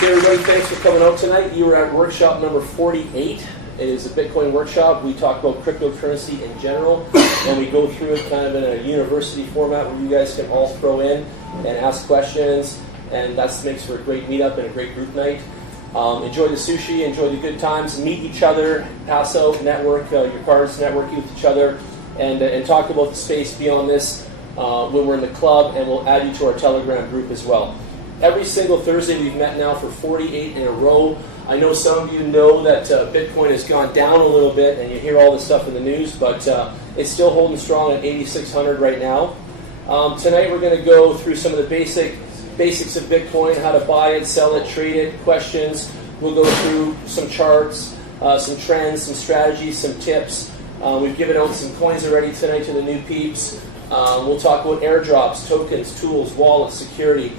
Okay, everybody, thanks for coming out tonight. You were at workshop number 48. It is a Bitcoin workshop. We talk about cryptocurrency in general, and we go through it kind of in a university format where you guys can all throw in and ask questions, and that makes for a great meetup and a great group night. Enjoy the sushi, enjoy the good times, meet each other, pass out, network your cards, network with each other, and talk about the space beyond this when we're in the club, and we'll add you to our Telegram group as well. Every single Thursday we've met now for 48 in a row. I know some of you know that Bitcoin has gone down a little bit, and you hear all this stuff in the news, but it's still holding strong at 8,600 right now. Tonight we're going to go through some of the basics of Bitcoin, how to buy it, sell it, trade it, questions. We'll go through some charts, some trends, some strategies, some tips. We've given out some coins already tonight to the new peeps. We'll talk about airdrops, tokens, tools, wallets, security.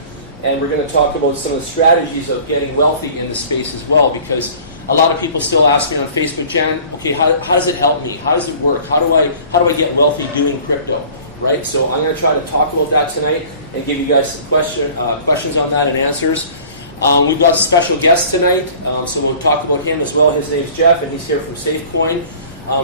And we're going to talk about some of the strategies of getting wealthy in the space as well, because a lot of people still ask me on Facebook, Jan, okay, how does it help me? How does it work? How do I get wealthy doing crypto? Right? So I'm going to try to talk about that tonight and give you guys some questions on that and answers. We've got a special guest tonight, so we'll talk about him as well. His name's Jeff, and he's here from SafeCoin.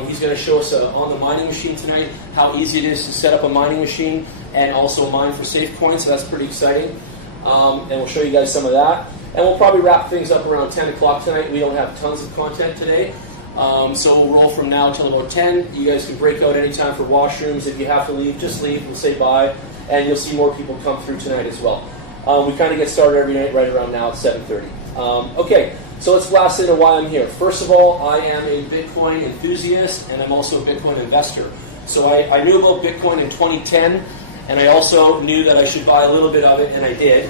He's going to show us on the mining machine tonight how easy it is to set up a mining machine and also mine for SafeCoin, so that's pretty exciting. And we'll show you guys some of that. And we'll probably wrap things up around 10 o'clock tonight. We don't have tons of content today. So we'll roll from now until about 10. You guys can break out anytime for washrooms. If you have to leave, just leave. We'll say bye. And you'll see more people come through tonight as well. We kind of get started every night right around now at 7:30. Okay, so let's blast into why I'm here. First of all, I am a Bitcoin enthusiast, and I'm also a Bitcoin investor. So I knew about Bitcoin in 2010. And I also knew that I should buy a little bit of it, and I did.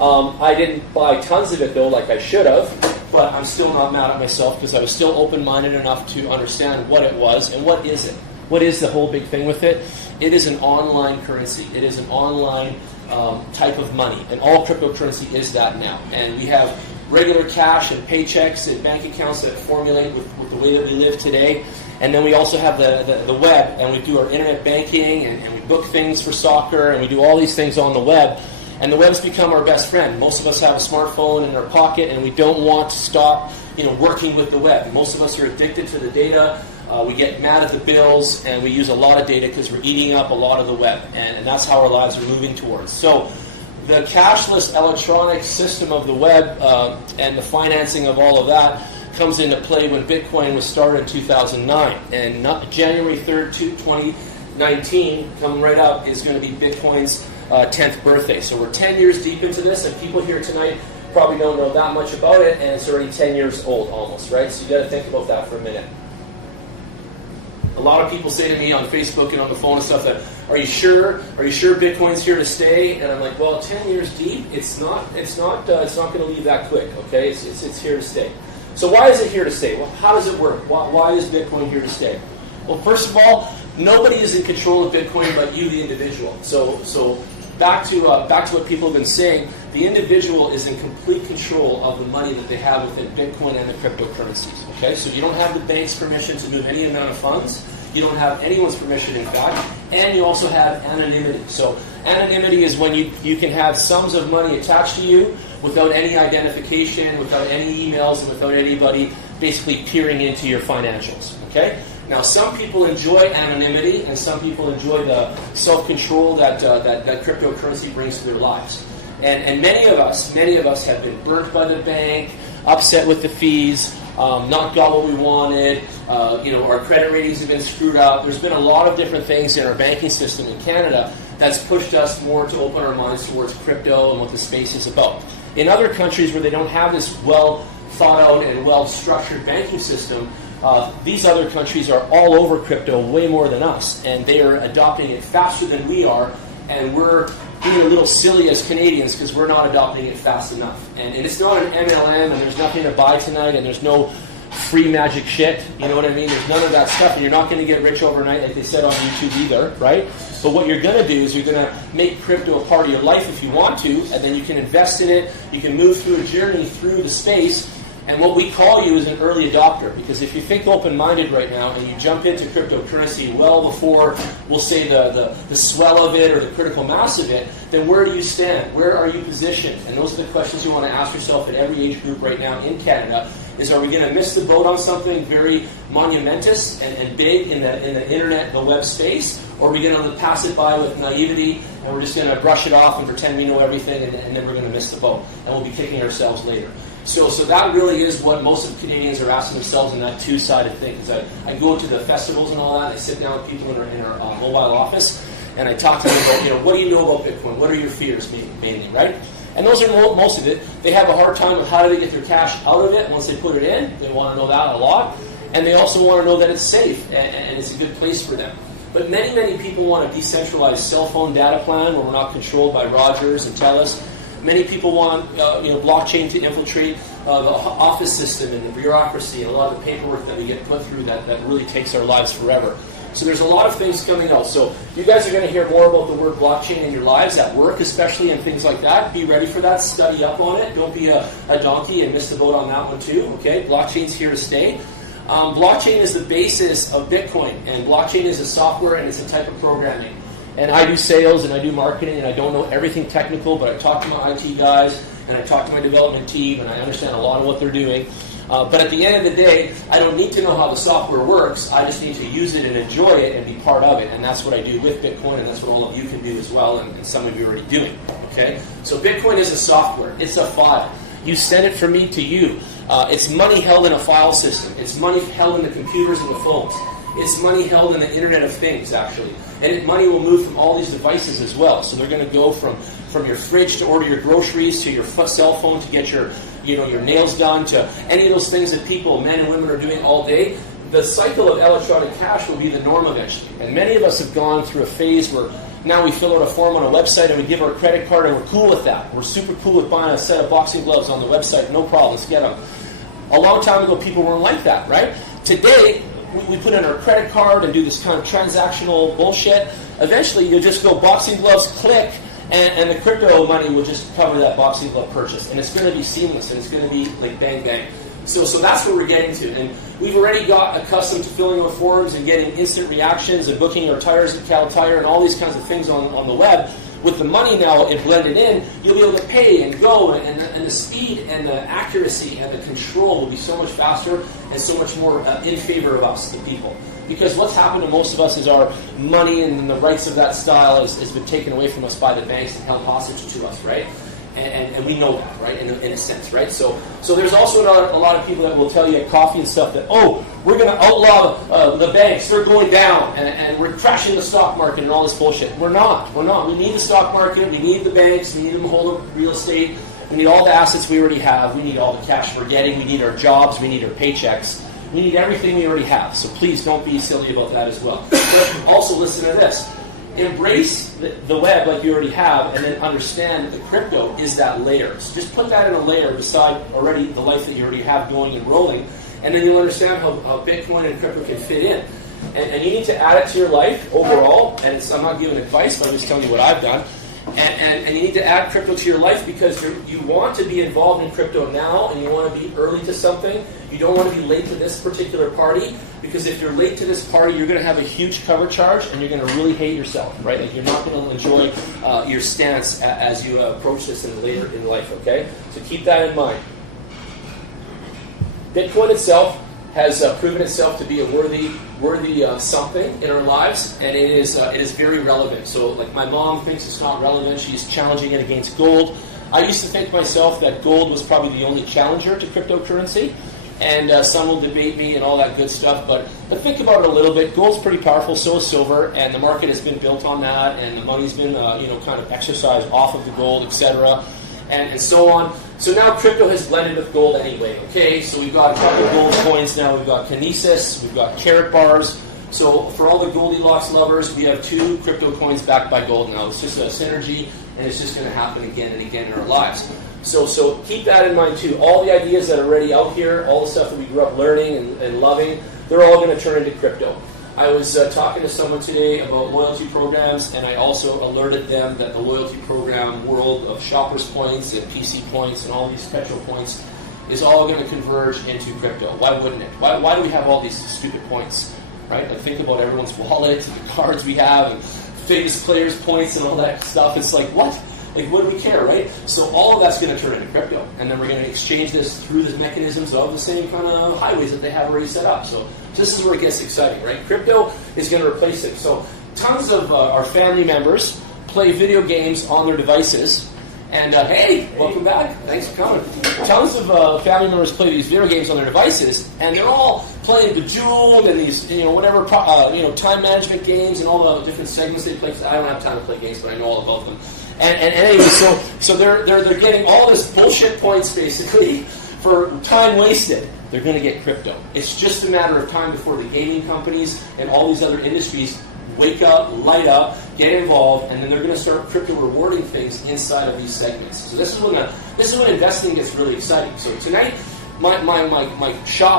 I didn't buy tons of it, though, like I should have, but I'm still not mad at myself because I was still open-minded enough to understand what it was and what is it. What is the whole big thing with it? It is an online currency. It is an online type of money, and all cryptocurrency is that now. And we have regular cash and paychecks and bank accounts that formulate with the way that we live today. And then we also have the web, and we do our internet banking, and we book things for soccer, and we do all these things on the web. And the web's become our best friend. Most of us have a smartphone in our pocket, and we don't want to stop working with the web. Most of us are addicted to the data. We get mad at the bills, and we use a lot of data because we're eating up a lot of the web. And that's how our lives are moving towards. So the cashless electronic system of the web and the financing of all of that comes into play when Bitcoin was started in 2009. And January 3rd, 2019, coming right up, is going to be Bitcoin's 10th birthday. So we're 10 years deep into this, and people here tonight probably don't know that much about it, and it's already 10 years old almost, right? So you got to think about that for a minute. A lot of people say to me on Facebook and on the phone and stuff that, are you sure Bitcoin's here to stay? And I'm like, well, 10 years deep, it's not going to leave that quick, okay? It's here to stay. So why is it here to stay? Well, how does it work? Why is Bitcoin here to stay? Well, first of all, nobody is in control of Bitcoin but you, the individual. So back to what people have been saying, the individual is in complete control of the money that they have within Bitcoin and the cryptocurrencies. Okay, so you don't have the bank's permission to move any amount of funds. You don't have anyone's permission, in fact, and you also have anonymity. So anonymity is when you can have sums of money attached to you without any identification, without any emails, and without anybody basically peering into your financials. Okay? Now, some people enjoy anonymity, and some people enjoy the self-control that cryptocurrency brings to their lives. And many of us have been burnt by the bank, upset with the fees, not got what we wanted. Our credit ratings have been screwed up. There's been a lot of different things in our banking system in Canada that's pushed us more to open our minds towards crypto and what the space is about. In other countries where they don't have this well thought out and well structured banking system, these other countries are all over crypto way more than us, and they are adopting it faster than we are, and we're being a little silly as Canadians because we're not adopting it fast enough. And it's not an MLM, and there's nothing to buy tonight, and there's no free magic shit, you know what I mean? There's none of that stuff, and you're not going to get rich overnight like they said on YouTube either, right? But what you're going to do is you're going to make crypto a part of your life if you want to, and then you can invest in it, you can move through a journey through the space, And what we call you is an early adopter, because if you think open-minded right now and you jump into cryptocurrency well before, we'll say, the swell of it or the critical mass of it, then where do you stand? Where are you positioned? And those are the questions you want to ask yourself at every age group right now in Canada, is are we going to miss the boat on something very monumentous and big in the internet and the web space, or are we going to pass it by with naivety and we're just going to brush it off and pretend we know everything, and then we're going to miss the boat and we'll be kicking ourselves later. So that really is what most of the Canadians are asking themselves in that two-sided thing. Because I go to the festivals and all that, and I sit down with people in our mobile office, and I talk to them about, what do you know about Bitcoin? What are your fears, mainly, right? And those are most of it. They have a hard time with how do they get their cash out of it once they put it in. They want to know that a lot. And they also want to know that it's safe and it's a good place for them. But many, many people want a decentralized cell phone data plan where we're not controlled by Rogers and TELUS. Many people want blockchain to infiltrate the office system and the bureaucracy and a lot of the paperwork that we get put through that really takes our lives forever. So there's a lot of things coming out. So you guys are going to hear more about the word blockchain in your lives, at work especially, and things like that. Be ready for that. Study up on it. Don't be a donkey and miss the boat on that one too. Okay, blockchain's here to stay. Blockchain is the basis of Bitcoin, and blockchain is a software and it's a type of programming. And I do sales and I do marketing and I don't know everything technical, but I talk to my IT guys and I talk to my development team and I understand a lot of what they're doing. But at the end of the day, I don't need to know how the software works. I just need to use it and enjoy it and be part of it. And that's what I do with Bitcoin, and that's what all of you can do as well, and some of you are already doing. Okay? So Bitcoin is a software. It's a file. You send it from me to you. It's money held in a file system. It's money held in the computers and the phones. It's money held in the Internet of Things, actually. And money will move from all these devices as well. So they're going to go from your fridge to order your groceries, to your cell phone to get your nails done, to any of those things that people, men and women, are doing all day. The cycle of electronic cash will be the norm eventually. And many of us have gone through a phase where now we fill out a form on a website and we give our credit card and we're cool with that. We're super cool with buying a set of boxing gloves on the website. No problem, let's get them. A long time ago, people weren't like that, right? Today, we put in our credit card and do this kind of transactional bullshit. Eventually, you'll just go boxing gloves, click, and the crypto money will just cover that boxing glove purchase. And it's going to be seamless, and it's going to be like bang, bang. So that's what we're getting to. And we've already got accustomed to filling out forms and getting instant reactions and booking our tires at Cal Tire and all these kinds of things on the web. With the money now blended in, you'll be able to pay and go, and the speed and the accuracy and the control will be so much faster and so much more in favor of us, the people. Because what's happened to most of us is our money and the rights of that style has been taken away from us by the banks and held hostage to us, right? And we know that, right, in a sense, right? So there's also a lot of people that will tell you at coffee and stuff that, we're going to outlaw the banks, they're going down, and we're crashing the stock market and all this bullshit. We're not. We need the stock market, we need the banks, we need them to hold up real estate, we need all the assets we already have, we need all the cash we're getting, we need our jobs, we need our paychecks, we need everything we already have. So please don't be silly about that as well. But also listen to this. Embrace the web like you already have, and then understand that the crypto is that layer. So just put that in a layer beside already the life that you already have going and rolling, and then you'll understand how Bitcoin and crypto can fit in. And you need to add it to your life overall, and I'm not giving advice, but I'm just telling you what I've done. And you need to add crypto to your life because you want to be involved in crypto now, and you want to be early to something. You don't want to be late to this particular party, because if you're late to this party, you're going to have a huge cover charge, and you're going to really hate yourself, right? Like you're not going to enjoy your stance as you approach this later in life, okay? So keep that in mind. Bitcoin itself has proven itself to be a worthy something in our lives, and it is very relevant. So, like my mom thinks it's not relevant; she's challenging it against gold. I used to think myself that gold was probably the only challenger to cryptocurrency, and some will debate me and all that good stuff. But think about it a little bit. Gold's pretty powerful, so is silver, and the market has been built on that, and the money's been kind of exercised off of the gold, etc. And so on. So now crypto has blended with gold anyway, okay? So we've got a couple gold coins now. We've got Kinesis, we've got Carat bars. So for all the Goldilocks lovers, we have 2 crypto coins backed by gold now. It's just a synergy, and it's just going to happen again and again in our lives. So keep that in mind too. All the ideas that are already out here, all the stuff that we grew up learning and loving, they're all going to turn into crypto. I was talking to someone today about loyalty programs, and I also alerted them that the loyalty program world of shoppers points and PC points and all these petrol points is all going to converge into crypto. Why wouldn't it? Why do we have all these stupid points, right? Like think about everyone's wallets and the cards we have and famous players' points and all that stuff. It's like, what? Like, what do we care, right? So all of that's going to turn into crypto. And then we're going to exchange this through the mechanisms of the same kind of highways that they have already set up. So this is where it gets exciting, right? Crypto is going to replace it. So tons of our family members play video games on their devices. And hey, welcome back. Thanks for coming. Tons of family members play these video games on their devices, and they're all playing Bejeweled and these, whatever, time management games and all the different segments they play. I don't have time to play games, but I know all about them. And anyway, so they're getting all this bullshit points basically for time wasted. They're going to get crypto. It's just a matter of time before the gaming companies and all these other industries wake up, light up, get involved, and then they're going to start crypto rewarding things inside of these segments. So this is when investing gets really exciting. So tonight, my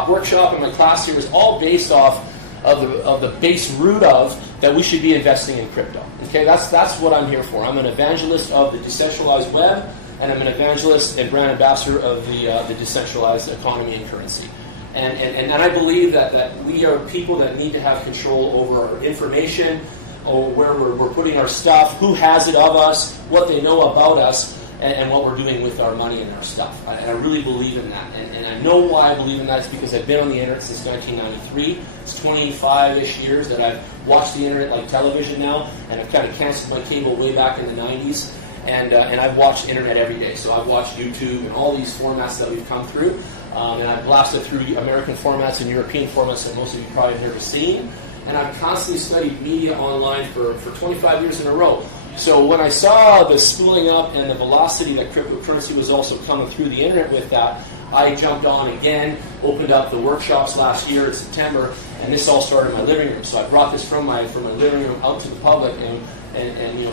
workshop and my class here is all based off of the base root of that we should be investing in crypto. Okay, that's what I'm here for. I'm an evangelist of the decentralized web, and I'm an evangelist and brand ambassador of the decentralized economy and currency. And I believe that we are people that need to have control over our information, or where we're putting our stuff, who has it of us, what they know about us, and what we're doing with our money and our stuff. And I really believe in that. And I know why I believe in that is because I've been on the internet since 1993. It's 25-ish years that I've watched the internet like television now, and I've kind of canceled my cable way back in the 90s. And I've watched internet every day. So I've watched YouTube and all these formats that we've come through. And I've blasted through American formats and European formats that most of you probably have never seen. And I've constantly studied media online for 25 years in a row. So when I saw the spooling up and the velocity that cryptocurrency was also coming through the internet with that, I jumped on again, opened up the workshops last year in September, and this all started in my living room. So I brought this from my living room out to the public, and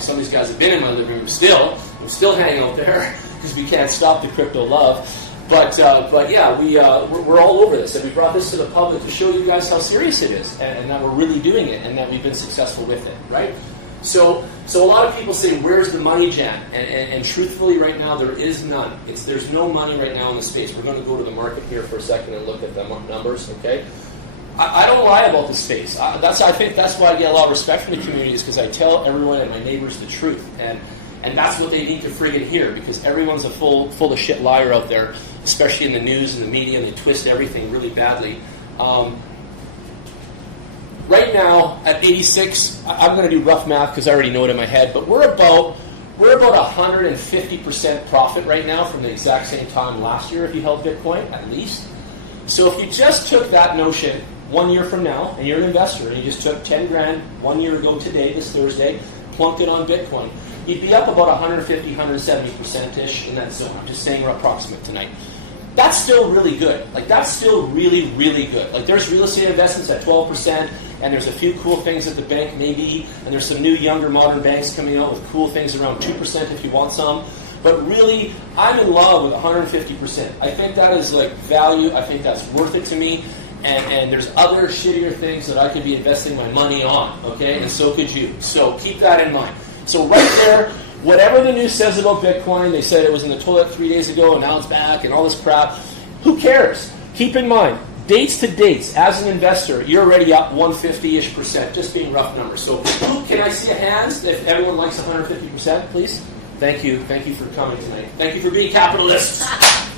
some of these guys have been in my living room still. I'm still hanging out there because we can't stop the crypto love. But yeah, we're all over this, and we brought this to the public to show you guys how serious it is, and that we're really doing it, and that we've been successful with it, right? So a lot of people say, where's the money, Jan? And truthfully, right now, there is none. There's no money right now in the space. We're going to go to the market here for a second and look at the numbers, okay? I don't lie about the space. I think that's why I get a lot of respect from the community, is because I tell everyone and my neighbors the truth, and that's what they need to friggin' hear, because everyone's a full of shit liar out there, especially in the news and the media, and they twist everything really badly. Right now, at 86, I'm going to do rough math because I already know it in my head, but we're about 150% profit right now from the exact same time last year if you held Bitcoin, at least. So if you just took that notion 1 year from now, and you're an investor, and you just took 10 grand 1 year ago today, this Thursday, plunked it on Bitcoin, you'd be up about 150, 170%-ish in that zone. I'm just saying we're approximate tonight. That's still really good. Like, that's still really, really good. Like, there's real estate investments at 12%, and there's a few cool things at the bank maybe, and there's some new, younger, modern banks coming out with cool things around 2% if you want some. But really, I'm in love with 150%. I think that is, like, value. I think that's worth it to me. And there's other shittier things that I could be investing my money on, okay? And so could you. So keep that in mind. So right there, whatever the news says about Bitcoin, they said it was in the toilet 3 days ago and now it's back and all this crap. Who cares? Keep in mind, dates to dates, as an investor, you're already up 150-ish%, just being rough numbers. So can I see a hands if everyone likes 150%, please? Thank you. Thank you for coming tonight. Thank you for being capitalists.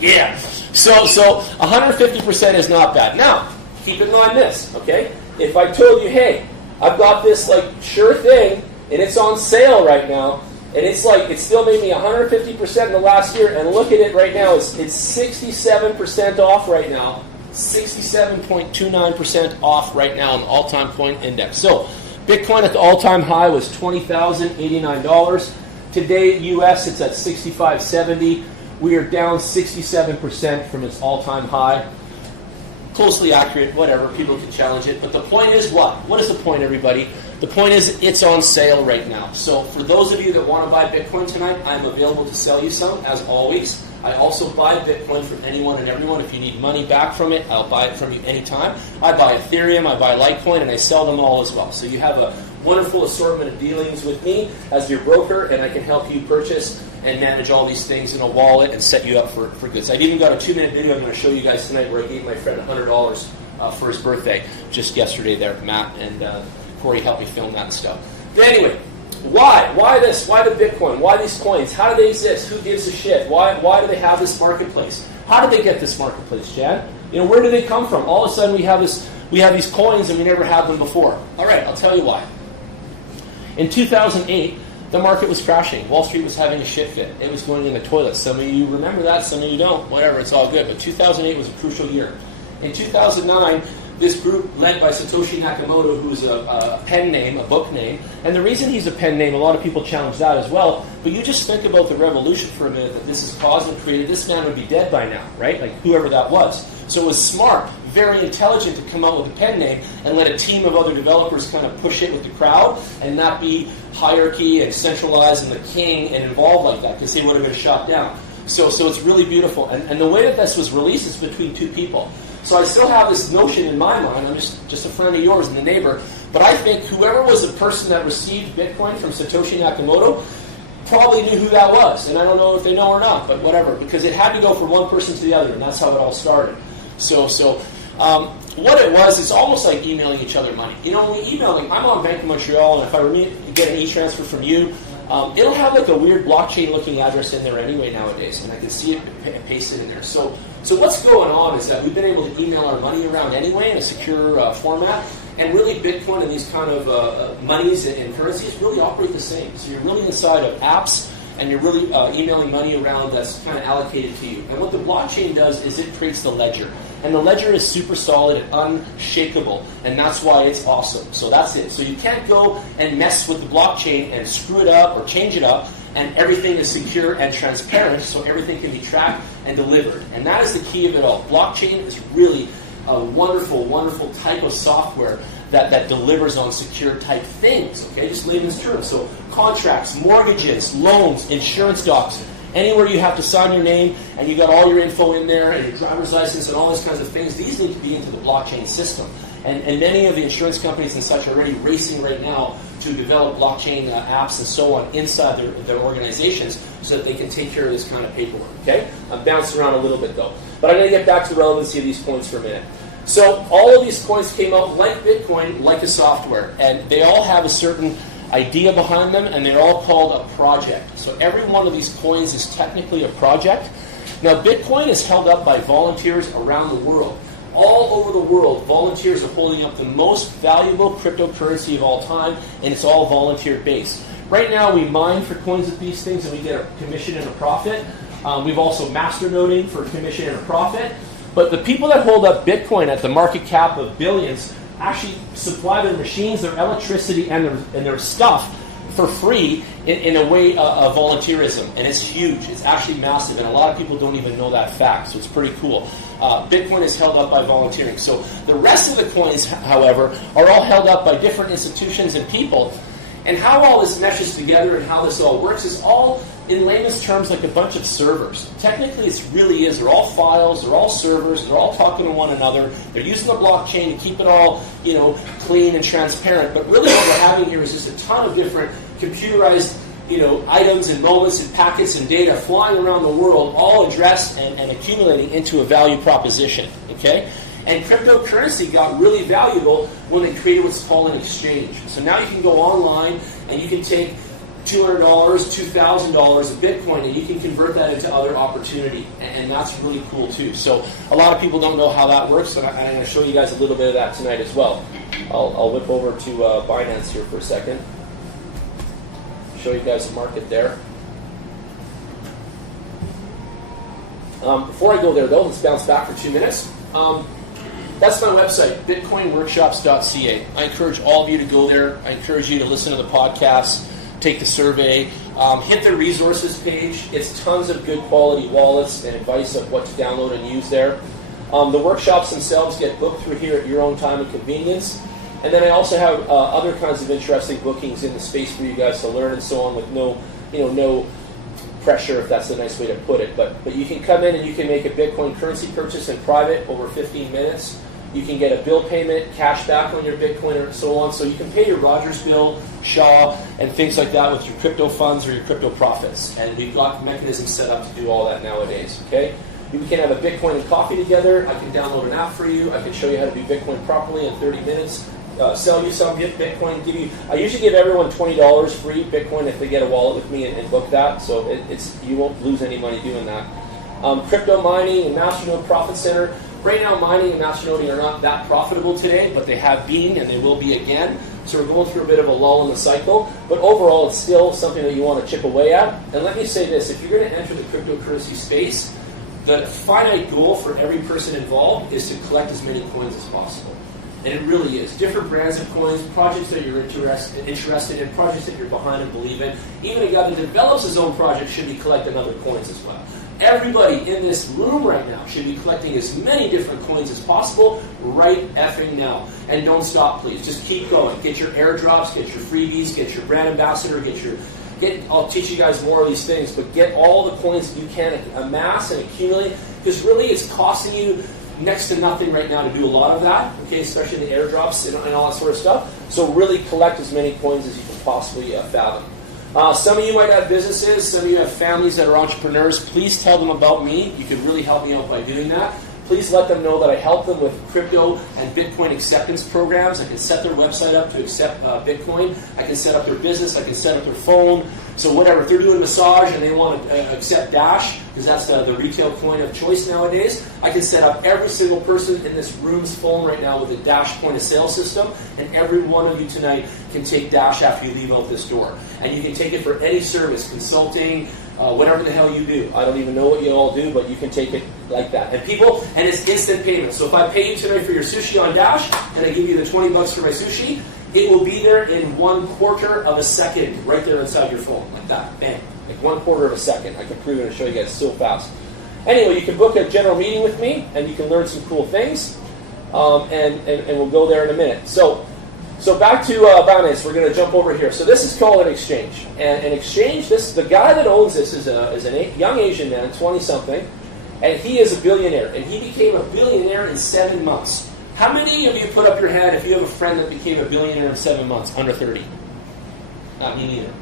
Yeah. So 150% is not bad. Now, keep in mind this, okay? If I told you, hey, I've got this like sure thing, and it's on sale right now, and it's like it still made me 150% in the last year, and look at it right now, it's 67% off right now, 67.29% off right now on the all-time coin index. So Bitcoin at the all-time high was $20,089. Today, US, it's at 65.70. We are down 67% from its all-time high. Closely accurate, whatever, people can challenge it. But the point is what? What is the point, everybody? The point is, it's on sale right now. So for those of you that want to buy Bitcoin tonight, I'm available to sell you some, as always. I also buy Bitcoin from anyone and everyone. If you need money back from it, I'll buy it from you anytime. I buy Ethereum, I buy Litecoin, and I sell them all as well. So you have a wonderful assortment of dealings with me as your broker, and I can help you purchase and manage all these things in a wallet and set you up for goods. I've even got a 2-minute video I'm going to show you guys tonight where I gave my friend $100 for his birthday just yesterday there, Matt, and Corey helped me film that stuff. But anyway, why? Why this? Why the Bitcoin? Why these coins? How do they exist? Who gives a shit? Why do they have this marketplace? How did they get this marketplace, Chad? Where do they come from? All of a sudden we have these coins and we never had them before. All right, I'll tell you why. In 2008, the market was crashing. Wall Street was having a shit fit. It was going in the toilet. Some of you remember that, some of you don't. Whatever, it's all good. But 2008 was a crucial year. In 2009, this group led by Satoshi Nakamoto, who's a pen name, a book name. And the reason he's a pen name, a lot of people challenge that as well. But you just think about the revolution for a minute that this has caused and created. This man would be dead by now, right? Like whoever that was. So it was smart, very intelligent to come out with a pen name and let a team of other developers kind of push it with the crowd and not be hierarchy and centralized and the king and involved like that, because they would have been shot down. So it's really beautiful. And the way that this was released is between two people. So I still have this notion in my mind, I'm just a friend of yours and a neighbor, but I think whoever was the person that received Bitcoin from Satoshi Nakamoto probably knew who that was. And I don't know if they know or not, but whatever, because it had to go from one person to the other, and that's how it all started. So what it was, it's almost like emailing each other money. When we email, like I'm on Bank of Montreal, and if I get an e-transfer from you, it'll have like a weird blockchain-looking address in there anyway nowadays, and I can see it pasted in there. So what's going on is that we've been able to email our money around anyway in a secure format, and really Bitcoin and these kind of monies and currencies really operate the same. So you're really inside of apps, and you're really emailing money around that's kind of allocated to you. And what the blockchain does is it creates the ledger. And the ledger is super solid and unshakable, and that's why it's awesome. So that's it. So you can't go and mess with the blockchain and screw it up or change it up, and everything is secure and transparent, so everything can be tracked and delivered. And that is the key of it all. Blockchain is really a wonderful, wonderful type of software that delivers on secure type things, okay? Just layman's terms. So contracts, mortgages, loans, insurance docs, anywhere you have to sign your name and you got all your info in there and your driver's license and all those kinds of things, these need to be into the blockchain system. And many of the insurance companies and such are already racing right now to develop blockchain apps and so on inside their organizations so that they can take care of this kind of paperwork, okay? I'm bouncing around a little bit though. But I'm going to get back to the relevancy of these coins for a minute. So all of these coins came out like Bitcoin, like a software, and they all have a certain idea behind them, and they're all called a project. So every one of these coins is technically a project. Now, Bitcoin is held up by volunteers around the world. All over the world, volunteers are holding up the most valuable cryptocurrency of all time, and it's all volunteer-based. Right now, we mine for coins with these things, and we get a commission and a profit. We've also masternoding for commission and a profit. But the people that hold up Bitcoin at the market cap of billions actually supply their machines, their electricity, and their stuff for free in a way of volunteerism. And it's huge. It's actually massive. And a lot of people don't even know that fact. So it's pretty cool. Bitcoin is held up by volunteering. So the rest of the coins, however, are all held up by different institutions and people. And how all this meshes together and how this all works is all, in layman's terms, like a bunch of servers. Technically, it really is. They're all files. They're all servers. They're all talking to one another. They're using the blockchain to keep it all, clean and transparent. But really, what we're having here is just a ton of different computerized, items and moments and packets and data flying around the world, all addressed and accumulating into a value proposition. Okay. And cryptocurrency got really valuable when they created what's called an exchange. So now you can go online and you can take $200, $2,000 of Bitcoin and you can convert that into other opportunity. And that's really cool too. So a lot of people don't know how that works, and I'm going to show you guys a little bit of that tonight as well. I'll whip over to Binance here for a second. Show you guys the market there. Before I go there though, let's bounce back for 2 minutes. That's my website, bitcoinworkshops.ca. I encourage all of you to go there. I encourage you to listen to the podcast, take the survey, hit the resources page. It's tons of good quality wallets and advice of what to download and use there. The workshops themselves get booked through here at your own time and convenience. And then I also have other kinds of interesting bookings in the space for you guys to learn and so on, with no pressure, if that's a nice way to put it. But you can come in and you can make a Bitcoin currency purchase in private over 15 minutes. You can get a bill payment, cash back on your Bitcoin, and so on. So you can pay your Rogers bill, Shaw, and things like that with your crypto funds or your crypto profits. And we've got mechanisms set up to do all that nowadays. Okay. We can have a Bitcoin and coffee together. I can download an app for you. I can show you how to do Bitcoin properly in 30 minutes. Sell you some Bitcoin. I usually give everyone $20 free Bitcoin if they get a wallet with me and book that. So you won't lose any money doing that. Crypto mining and Masternode Profit Center. Right now, mining and masternoding are not that profitable today, but they have been and they will be again. So we're going through a bit of a lull in the cycle. But overall, it's still something that you want to chip away at. And let me say this: if you're going to enter the cryptocurrency space, the finite goal for every person involved is to collect as many coins as possible. And it really is. Different brands of coins, projects that you're interested in, projects that you're behind and believe in. Even a guy that develops his own project should be collecting other coins as well. Everybody in this room right now should be collecting as many different coins as possible right effing now. And don't stop, please. Just keep going. Get your airdrops, get your freebies, get your brand ambassador, I'll teach you guys more of these things, but get all the coins that you can amass and accumulate, because really it's costing you next to nothing right now to do a lot of that, okay, especially the airdrops and all that sort of stuff. So really collect as many coins as you can possibly fathom. Some of you might have businesses, some of you have families that are entrepreneurs. Please tell them about me. You can really help me out by doing that. Please let them know that I help them with crypto and Bitcoin acceptance programs. I can set their website up to accept Bitcoin. I can set up their business. I can set up their phone. So whatever, if they're doing massage and they want to accept Dash, because that's the retail coin of choice nowadays, I can set up every single person in this room's phone right now with a Dash point of sale system, and every one of you tonight can take Dash after you leave out this door. And you can take it for any service, consulting, whatever the hell you do. I don't even know what you all do, but you can take it like that. And it's instant payment. So if I pay you tonight for your sushi on Dash, and I give you the $20 for my sushi, it will be there in 1/4 of a second, right there inside your phone, like that. Bam. Like 1/4 of a second. I can prove it and show you guys so fast. Anyway, you can book a general meeting with me, and you can learn some cool things. And we'll go there in a minute. So back to Binance. We're going to jump over here. So this is called an exchange. And an exchange, the guy that owns this is a young Asian man, 20-something, and he is a billionaire. And he became a billionaire in 7 months. How many of you put up your hand if you have a friend that became a billionaire in 7 months, under 30? Not me neither.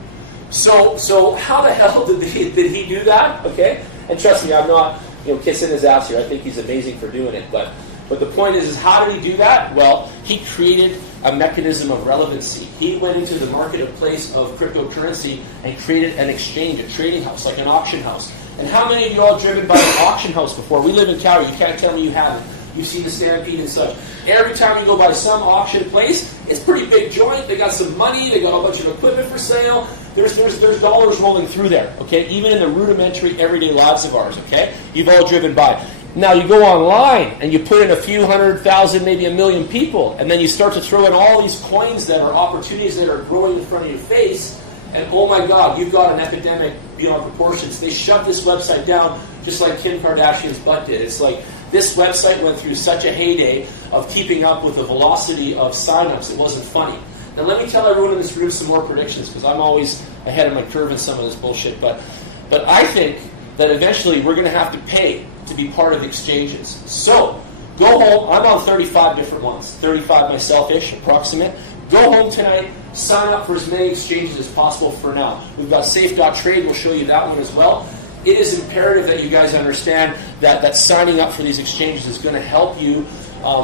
So how the hell did he do that? Okay, and trust me, I'm not kissing his ass here. I think he's amazing for doing it. But the point is how did he do that? Well, he created a mechanism of relevancy. He went into the marketplace of cryptocurrency and created an exchange, a trading house, like an auction house. And how many of you all driven by an auction house before? We live in Calgary. You can't tell me you haven't. You've seen the Stampede and such. Every time you go by some auction place, it's a pretty big joint. They got some money. They got a bunch of equipment for sale. There's dollars rolling through there, okay? Even in the rudimentary everyday lives of ours, okay? You've all driven by. Now you go online and you put in a few 100,000, maybe 1 million people, and then you start to throw in all these coins that are opportunities that are growing in front of your face, and oh my God, you've got an epidemic beyond proportions. They shut this website down just like Kim Kardashian's butt did. It's like this website went through such a heyday of keeping up with the velocity of signups. It wasn't funny. Now let me tell everyone in this room some more predictions, because I'm always ahead of my curve in some of this bullshit. But I think that eventually we're going to have to pay to be part of exchanges. So go home. I'm on 35 different ones. 35 myself-ish, approximate. Go home tonight. Sign up for as many exchanges as possible for now. We've got Safe.Trade. We'll show you that one as well. It is imperative that you guys understand that signing up for these exchanges is going to help you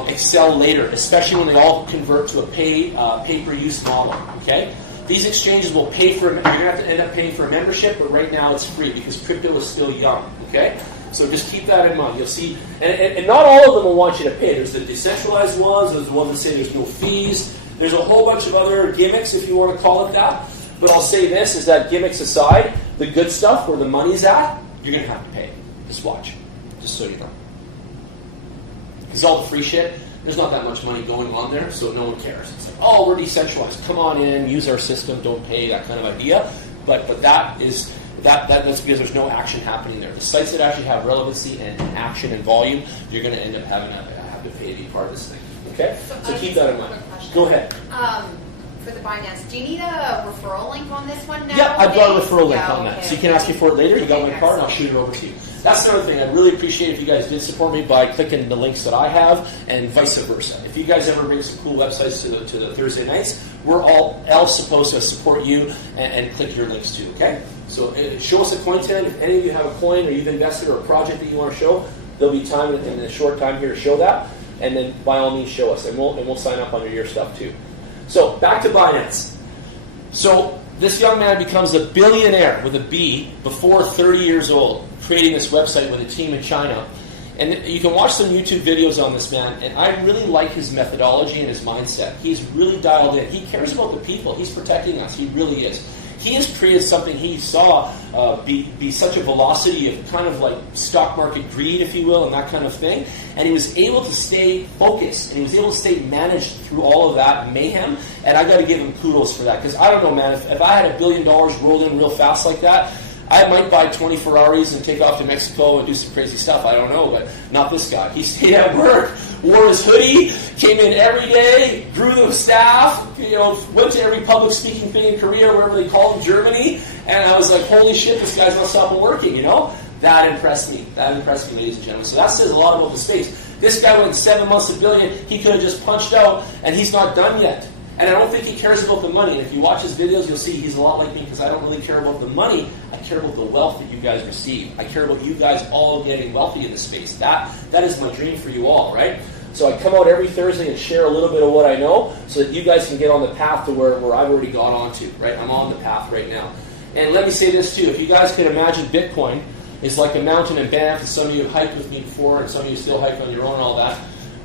excel later, especially when they all convert to a pay-per-use model. Okay, these exchanges will pay for. You're going to have to end up paying for a membership, but right now it's free because crypto is still young. Okay, so just keep that in mind. You'll see, and not all of them will want you to pay. There's the decentralized ones. There's the ones that say there's no fees. There's a whole bunch of other gimmicks, if you want to call it that. But I'll say this, is that gimmicks aside, the good stuff where the money's at, you're going to have to pay. Just watch. Just so you know. Because all the free shit, there's not that much money going on there, so no one cares. It's like, oh, we're decentralized. Come on in, use our system, don't pay, that kind of idea. But that's because there's no action happening there. The sites that actually have relevancy and action and volume, you're going to end up having to pay to be part of this thing. Okay? So keep that in mind. question. Go ahead. For the Binance, do you need a referral link on this one now? Yeah, I've got a referral link on that. So you can ask me for it later. You got my card, and I'll shoot it over to you. That's another thing. I'd really appreciate if you guys did support me by clicking the links that I have, and vice versa. If you guys ever bring some cool websites to the Thursday nights, we're all else supposed to support you and click your links too, okay? So show us a coin tonight. If any of you have a coin or you've invested or a project that you want to show, there'll be time in a short time here to show that. And then by all means show us, and we'll sign up under your stuff too. So back to Binance. So this young man becomes a billionaire with a B before 30 years old, creating this website with a team in China. And you can watch some YouTube videos on this man, and I really like his methodology and his mindset. He's really dialed in. He cares about the people. He's protecting us. He really is. He has created something he saw be such a velocity of kind of like stock market greed, if you will, and that kind of thing. And he was able to stay focused, and he was able to stay managed through all of that mayhem. And I got to give him kudos for that, because I don't know, man, if I had $1 billion rolled in real fast like that, I might buy 20 Ferraris and take off to Mexico and do some crazy stuff. I don't know, but not this guy. He stayed at work, wore his hoodie, came in every day, grew the staff, went to every public speaking thing in Korea, wherever they call it, Germany, and I was like, holy shit, this guy's not stopping working, That impressed me. That impressed me, ladies and gentlemen. So that says a lot about the space. This guy went 7 months to billion. He could have just punched out, and he's not done yet. And I don't think he cares about the money. And if you watch his videos, you'll see he's a lot like me, because I don't really care about the money. I care about the wealth that you guys receive. I care about you guys all getting wealthy in this space. That is my dream for you all, right? So I come out every Thursday and share a little bit of what I know so that you guys can get on the path to where I've already got onto, right? I'm on the path right now. And let me say this too. If you guys can imagine Bitcoin is like a mountain in Banff, and some of you have hiked with me before, and some of you still hike on your own and all that.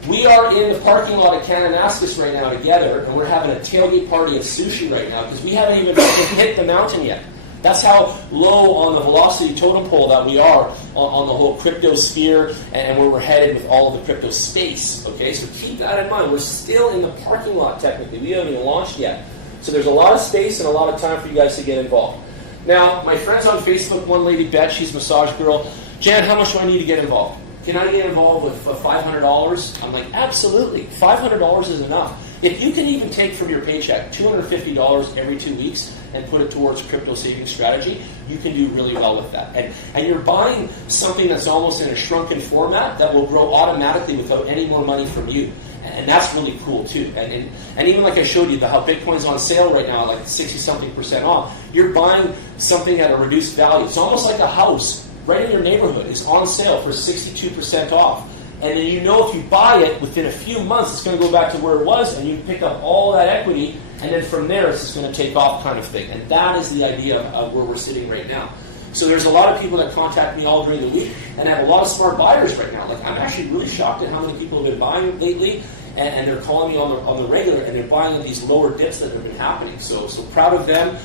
We are in the parking lot at Kananaskis right now together, and we're having a tailgate party of sushi right now because we haven't even hit the mountain yet. That's how low on the velocity totem pole that we are on the whole crypto sphere and where we're headed with all of the crypto space. Okay, so keep that in mind. We're still in the parking lot technically. We haven't even launched yet. So there's a lot of space and a lot of time for you guys to get involved. Now, my friends on Facebook, one lady, Beth, she's a massage girl. Jan, how much do I need to get involved? Can I get involved with $500? I'm like, absolutely. $500 is enough. If you can even take from your paycheck $250 every 2 weeks and put it towards a crypto savings strategy, you can do really well with that. And you're buying something that's almost in a shrunken format that will grow automatically without any more money from you. And that's really cool too. And even like I showed you, how Bitcoin's on sale right now, like 60-something% off, you're buying something at a reduced value. It's almost like a house right in your neighborhood is on sale for 62% off. And then if you buy it, within a few months, it's going to go back to where it was, and you pick up all that equity, and then from there, it's just going to take off kind of thing. And that is the idea of where we're sitting right now. So there's a lot of people that contact me all during the week, and I have a lot of smart buyers right now. Like, I'm actually really shocked at how many people have been buying lately, and they're calling me on the regular, and they're buying at these lower dips that have been happening. So proud of them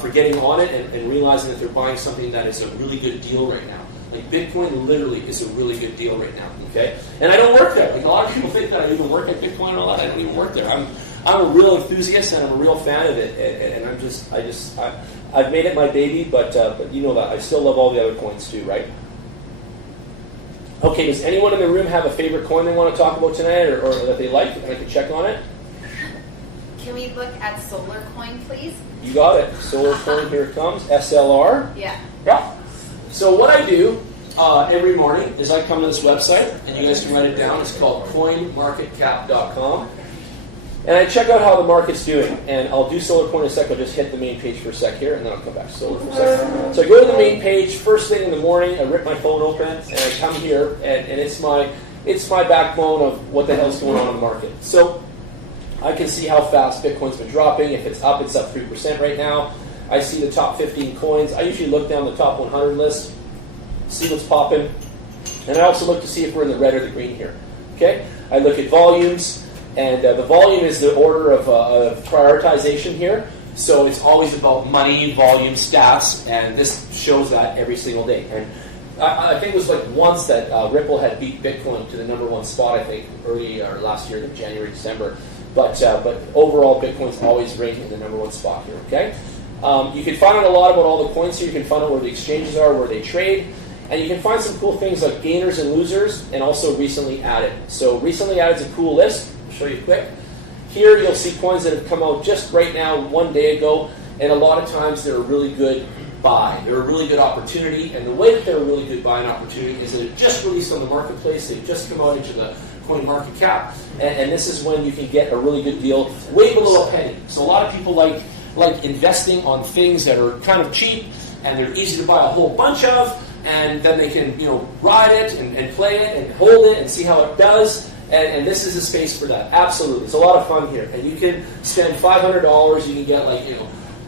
for getting on it and realizing that they're buying something that is a really good deal right now. Like, Bitcoin literally is a really good deal right now, okay? And I don't work there. Like, a lot of people think that I even work at Bitcoin and all that. I don't even work there. I'm a real enthusiast, and I'm a real fan of it. And I've made it my baby, but you know that. I still love all the other coins too, right? Okay, does anyone in the room have a favorite coin they want to talk about tonight, or that they like, and I can check on it? Can we look at Solar Coin, please? You got it. Solar Coin, here it comes. SLR. Yeah. Yeah. So what I do every morning is I come to this website, and you guys can write it down. It's called coinmarketcap.com. And I check out how the market's doing. And I'll do Solar Coin in a sec. I'll just hit the main page for a sec here, and then I'll come back to Solar for a second. So I go to the main page, first thing in the morning, I rip my phone open, and I come here, and it's my backbone of what the hell's going on in the market. So I can see how fast Bitcoin's been dropping. If it's up 3% right now. I see the top 15 coins. I usually look down the top 100 list, see what's popping, and I also look to see if we're in the red or the green here. Okay? I look at volumes, and the volume is the order of prioritization here. So it's always about money, volume, stats, and this shows that every single day. And I think it was like once that Ripple had beat Bitcoin to the #1 spot, I think, early or last year, in January, December. But overall, Bitcoin's always ranked in the #1 spot here, okay? You can find out a lot about all the coins here. You can find out where the exchanges are, where they trade. And you can find some cool things like gainers and losers, and also recently added. So recently added is a cool list. I'll show you quick. Here you'll see coins that have come out just right now, 1 day ago, and a lot of times they're a really good buy. They're a really good opportunity, and the way that they're a really good buy and opportunity is that they're just released on the marketplace. They've just come out into the coin market cap, and this is when you can get a really good deal way below a penny. So a lot of people like investing on things that are kind of cheap and they're easy to buy a whole bunch of, and then they can ride it and play it and hold it and see how it does. And this is a space for that. Absolutely, it's a lot of fun here, and you can spend $500. You can get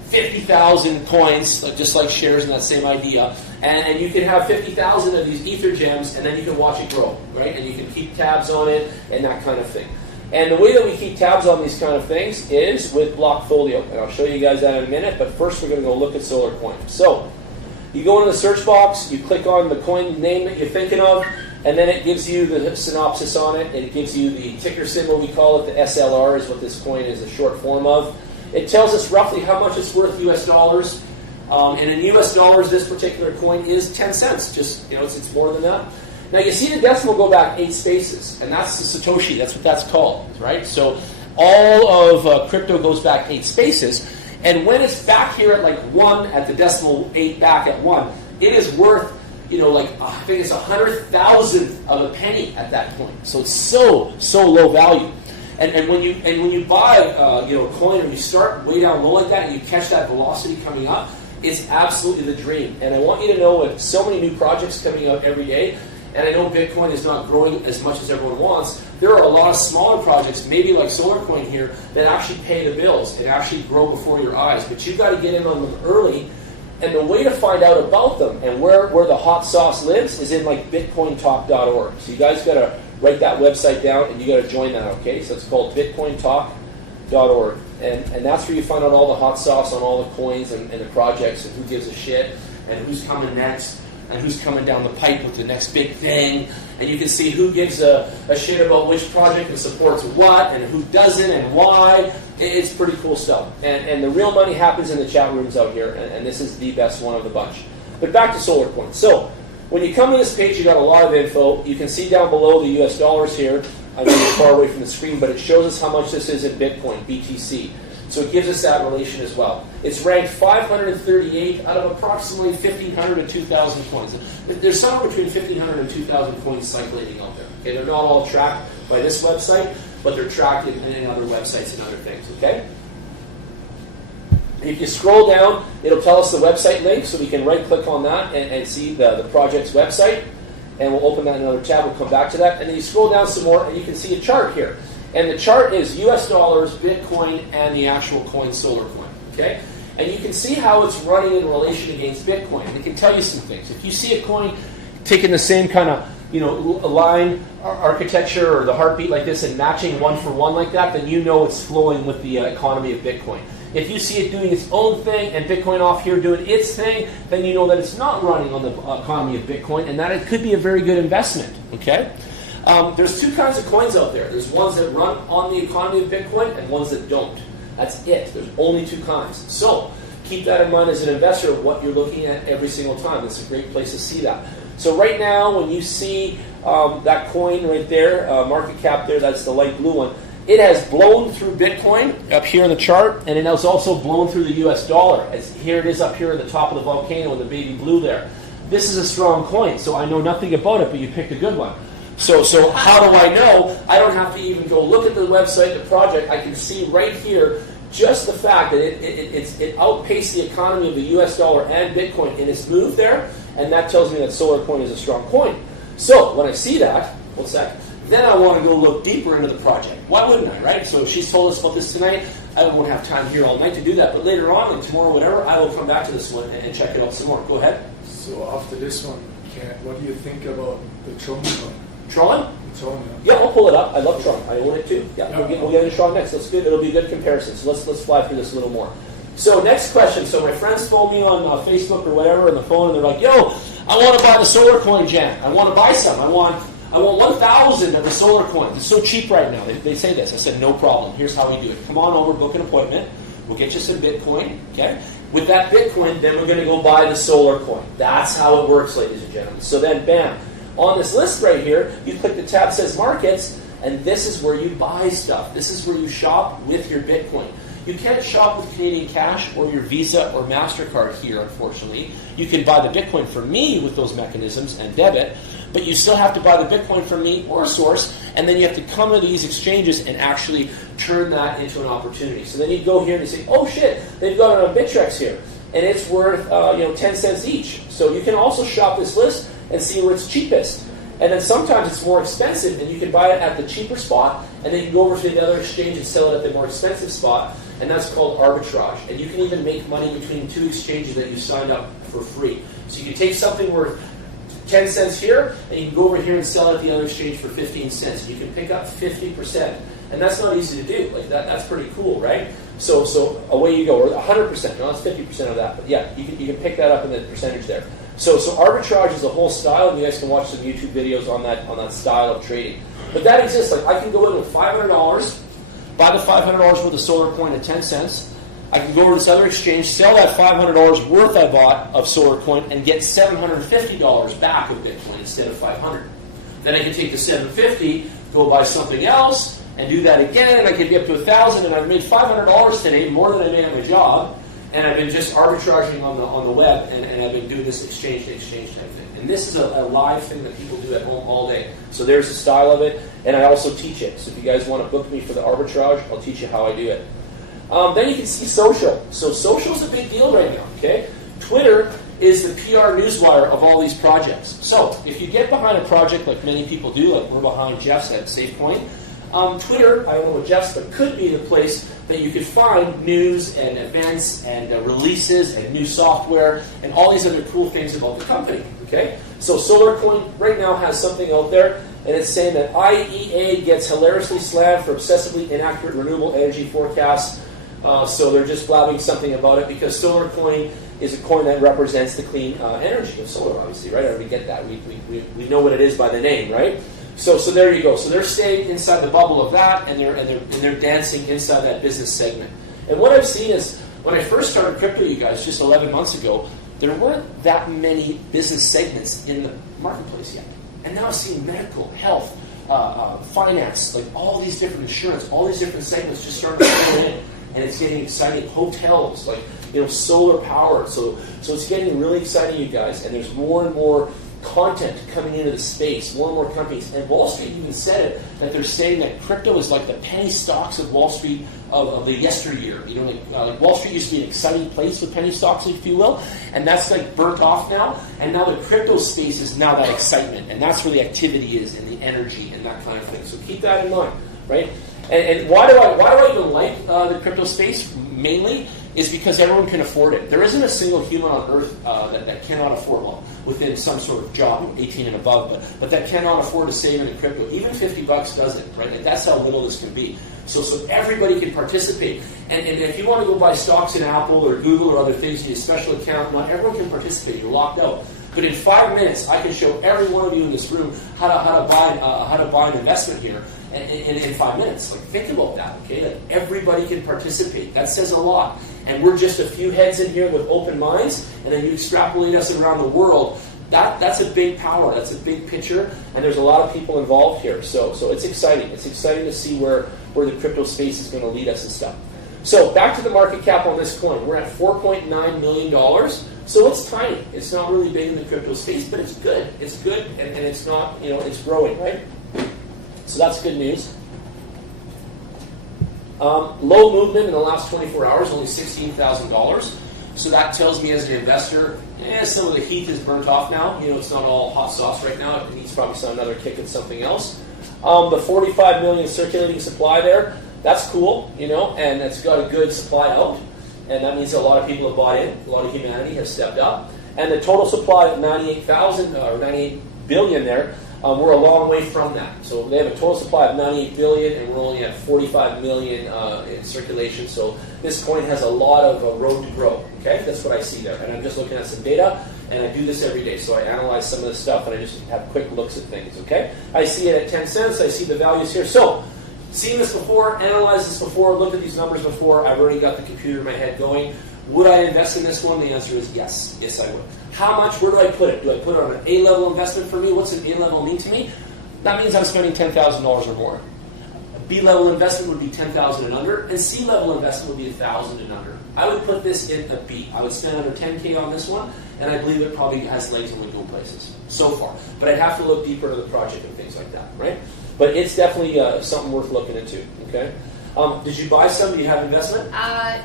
50,000 coins, just like shares in that same idea, and you can have 50,000 of these ether gems, and then you can watch it grow, right? And you can keep tabs on it and that kind of thing. And the way that we keep tabs on these kind of things is with Blockfolio, and I'll show you guys that in a minute. But first, we're going to go look at SolarCoin. So you go into the search box, you click on the coin name that you're thinking of, and then it gives you the synopsis on it, and it gives you the ticker symbol, we call it, the SLR is what this coin is a short form of. It tells us roughly how much it's worth US dollars, and in US dollars, this particular coin is 10 cents. Just, it's more than that. Now you see the decimal go back 8 spaces, and that's the Satoshi, that's what that's called, right? So all of crypto goes back 8 spaces, and when it's back here at 1, at the decimal 8 back at 1, it is worth, I think it's 100,000th of a penny at that point. So it's so low value. And when you buy a coin, or you start way down low like that, and you catch that velocity coming up, it's absolutely the dream. And I want you to know, with so many new projects coming out every day, and I know Bitcoin is not growing as much as everyone wants, there are a lot of smaller projects, maybe like SolarCoin here, that actually pay the bills and actually grow before your eyes. But you've got to get in on them early. And the way to find out about them and where the hot sauce lives is in bitcointalk.org. So you guys got to write that website down, and you got to join that, okay? So it's called bitcointalk.org. And that's where you find out all the hot sauce on all the coins and the projects, and who gives a shit, and who's coming next, and who's coming down the pipe with the next big thing. And you can see who gives a shit about which project and supports what, and who doesn't, and why. It's pretty cool stuff. And the real money happens in the chat rooms out here, and this is the best one of the bunch. But back to SolarCoin. So when you come to this page, you got a lot of info. You can see down below the US dollars here. I know you're far away from the screen, but it shows us how much this is in Bitcoin, BTC. So it gives us that relation as well. It's ranked 538 out of approximately 1,500 to 2,000 coins. There's somewhere between 1,500 and 2,000 coins circulating out there. Okay, they're not all tracked by this website, but they're tracked in other websites and other things. Okay. And if you scroll down, it'll tell us the website link, so we can right-click on that and see the project's website. And we'll open that in another tab. We'll come back to that. And then you scroll down some more, and you can see a chart here. And the chart is US dollars, Bitcoin, and the actual coin SolarCoin. Okay? And you can see how it's running in relation against Bitcoin. And it can tell you some things. If you see a coin taking the same kind of line architecture or the heartbeat like this and matching one for one like that, then you know it's flowing with the economy of Bitcoin. If you see it doing its own thing and Bitcoin off here doing its thing, then you know that it's not running on the economy of Bitcoin, and that it could be a very good investment. Okay? There's 2 kinds of coins out there. There's ones that run on the economy of Bitcoin and ones that don't. That's it. There's only 2 kinds. So keep that in mind as an investor of what you're looking at every single time. That's a great place to see that. So right now, when you see that coin right there, market cap there, that's the light blue one, it has blown through Bitcoin up here in the chart, and it has also blown through the US dollar. As here it is up here at the top of the volcano in the baby blue there. This is a strong coin, so I know nothing about it, but you picked a good one. So how do I know? I don't have to even go look at the website, the project. I can see right here just the fact that it outpaced the economy of the US dollar and Bitcoin in its move there, and that tells me that SolarCoin is a strong coin. So when I see that, one sec, then I want to go look deeper into the project. Why wouldn't I, right? So if she's told us about this tonight, I won't have time here all night to do that, but later on, and tomorrow, whatever, I will come back to this one and check it out some more. Go ahead. So after this one, what do you think about the Tron coin? Tron? Tron, yeah, I'll pull it up. I love Tron. I own it too. Yeah, we'll get into Tron next. It'll be a good comparison. So let's fly through this a little more. So next question. So my friends phone me on Facebook or whatever on the phone, and they're like, "Yo, I want to buy the SolarCoin jam. I want to buy some. I want 1,000 of the SolarCoins. It's so cheap right now." They say this. I said, "No problem. Here's how we do it. Come on over, book an appointment. We'll get you some Bitcoin. Okay. With that Bitcoin, then we're going to go buy the SolarCoin. That's how it works, ladies and gentlemen. So then, bam." On this list right here, you click the tab that says Markets, And this is where you buy stuff. This is where you shop with your Bitcoin. You can't shop with Canadian Cash or your Visa or MasterCard here, unfortunately. You can buy the Bitcoin from me with those mechanisms and debit, but you still have to buy the Bitcoin from me or Source, and then you have to come to these exchanges and actually turn that into an opportunity. So then you go here and you say, oh shit, they've got it on Arbitrage here, and it's worth 10 cents each. So you can also shop this list and see where it's cheapest. And then sometimes it's more expensive, and you can buy it at the cheaper spot, and then you go over to the other exchange and sell it at the more expensive spot, and that's called arbitrage. And you can even make money between two exchanges that you signed up for free. So you can take something worth 10 cents here, and you can go over here and sell it at the other exchange for 15 cents. You can pick up 50%. And that's not easy to do. Like that's pretty cool, right? So away you go. Or 100%. No, that's 50% of that. But yeah, you can pick that up in the percentage there. So arbitrage is a whole style, and you guys can watch some YouTube videos on that style of trading. But that exists. Like I can go in with $500, buy the $500 worth of solar coin at 10 cents. I can go over to this other exchange, sell that $500 worth I bought of solar coin, and get $750 back of Bitcoin instead of $500. Then I can take the $750, go buy something else, and do that again, and I can get up to $1,000, and I've made $500 today, more than I made at my job, and I've been just arbitraging on the web, and I've been doing this exchange to exchange type thing. And this is a live thing that people do at home all day. So there's the style of it, and I also teach it. So if you guys want to book me for the arbitrage, I'll teach you how I do it. Then you can see social. So social is a big deal right now, okay? Twitter is the PR newswire of all these projects. So if you get behind a project like many people do, like we're behind Jeff's at SafePoint, Twitter, I don't know what Jeff's, but could be the place that you could find news and events and releases and new software and all these other cool things about the company, okay? So SolarCoin right now has something out there, and it's saying that IEA gets hilariously slammed for obsessively inaccurate renewable energy forecasts. So they're just blabbing something about it because solar coin is a coin that represents the clean energy of solar, obviously, right? I already get that. We know what it is by the name, right? So there you go. So they're staying inside the bubble of that, and they're dancing inside that business segment. And what I've seen is when I first started crypto, you guys, just 11 months ago, there weren't that many business segments in the marketplace yet. And now I'm seeing medical, health, finance, like all these different insurance, all these different segments just starting to flow in. And it's getting exciting. Hotels, like solar power. So it's getting really exciting, you guys. And there's more and more content coming into the space, more and more companies. And Wall Street even said it, that they're saying that crypto is like the penny stocks of Wall Street of the yesteryear. Like Wall Street used to be an exciting place with penny stocks, if you will, and that's like burnt off now. And now the crypto space is now that excitement, and that's where the activity is and the energy and that kind of thing. So keep that in mind, right? And why do I even like the crypto space? Mainly is because everyone can afford it. There isn't a single human on earth that cannot afford, well, within some sort of job, 18 and above, but that cannot afford to save in a crypto. Even $50 does it, right? And that's how little this can be. So everybody can participate. And if you want to go buy stocks in Apple or Google or other things, you need a special account. Not everyone can participate. You're locked out. But in 5 minutes, I can show every one of you in this room how to buy an investment here. In 5 minutes. Like, think about that, okay? Like, everybody can participate. That says a lot. And we're just a few heads in here with open minds, and then you extrapolate us around the world. That's a big power. That's a big picture, and there's a lot of people involved here. So it's exciting. It's exciting to see where the crypto space is going to lead us and stuff. So back to the market cap on this coin. We're at $4.9 million. So it's tiny. It's not really big in the crypto space, but it's good. It's good, and it's not, it's growing, right? So that's good news. Low movement in the last 24 hours, only $16,000. So that tells me as an investor, some of the heat is burnt off now. It's not all hot sauce right now. It needs probably another kick at something else. The 45 million circulating supply there, that's cool, and it's got a good supply out. And that means a lot of people have bought in. A lot of humanity has stepped up. And the total supply of 98,000 or 98 billion there, we're a long way from that. So they have a total supply of 98 billion, and we're only at 45 million in circulation. So this coin has a lot of road to grow. Okay, that's what I see there. And I'm just looking at some data, and I do this every day. So I analyze some of this stuff, and I just have quick looks at things. Okay, I see it at 10 cents. I see the values here. So seen this before, analyzed this before, looked at these numbers before. I've already got the computer in my head going. Would I invest in this one? The answer is yes. Yes, I would. How much? Where do I put it? Do I put it on an A-level investment for me? What's an A-level mean to me? that means I'm spending $10,000 or more. B-level investment would be $10,000 and under, and C-level investment would be $1,000 and under. I would put this in a B. I would spend under $10K on this one, and I believe it probably has legs and would go places so far. But I'd have to look deeper into the project and things like that, right? But it's definitely something worth looking into, okay? Did you buy some? Do you have investment?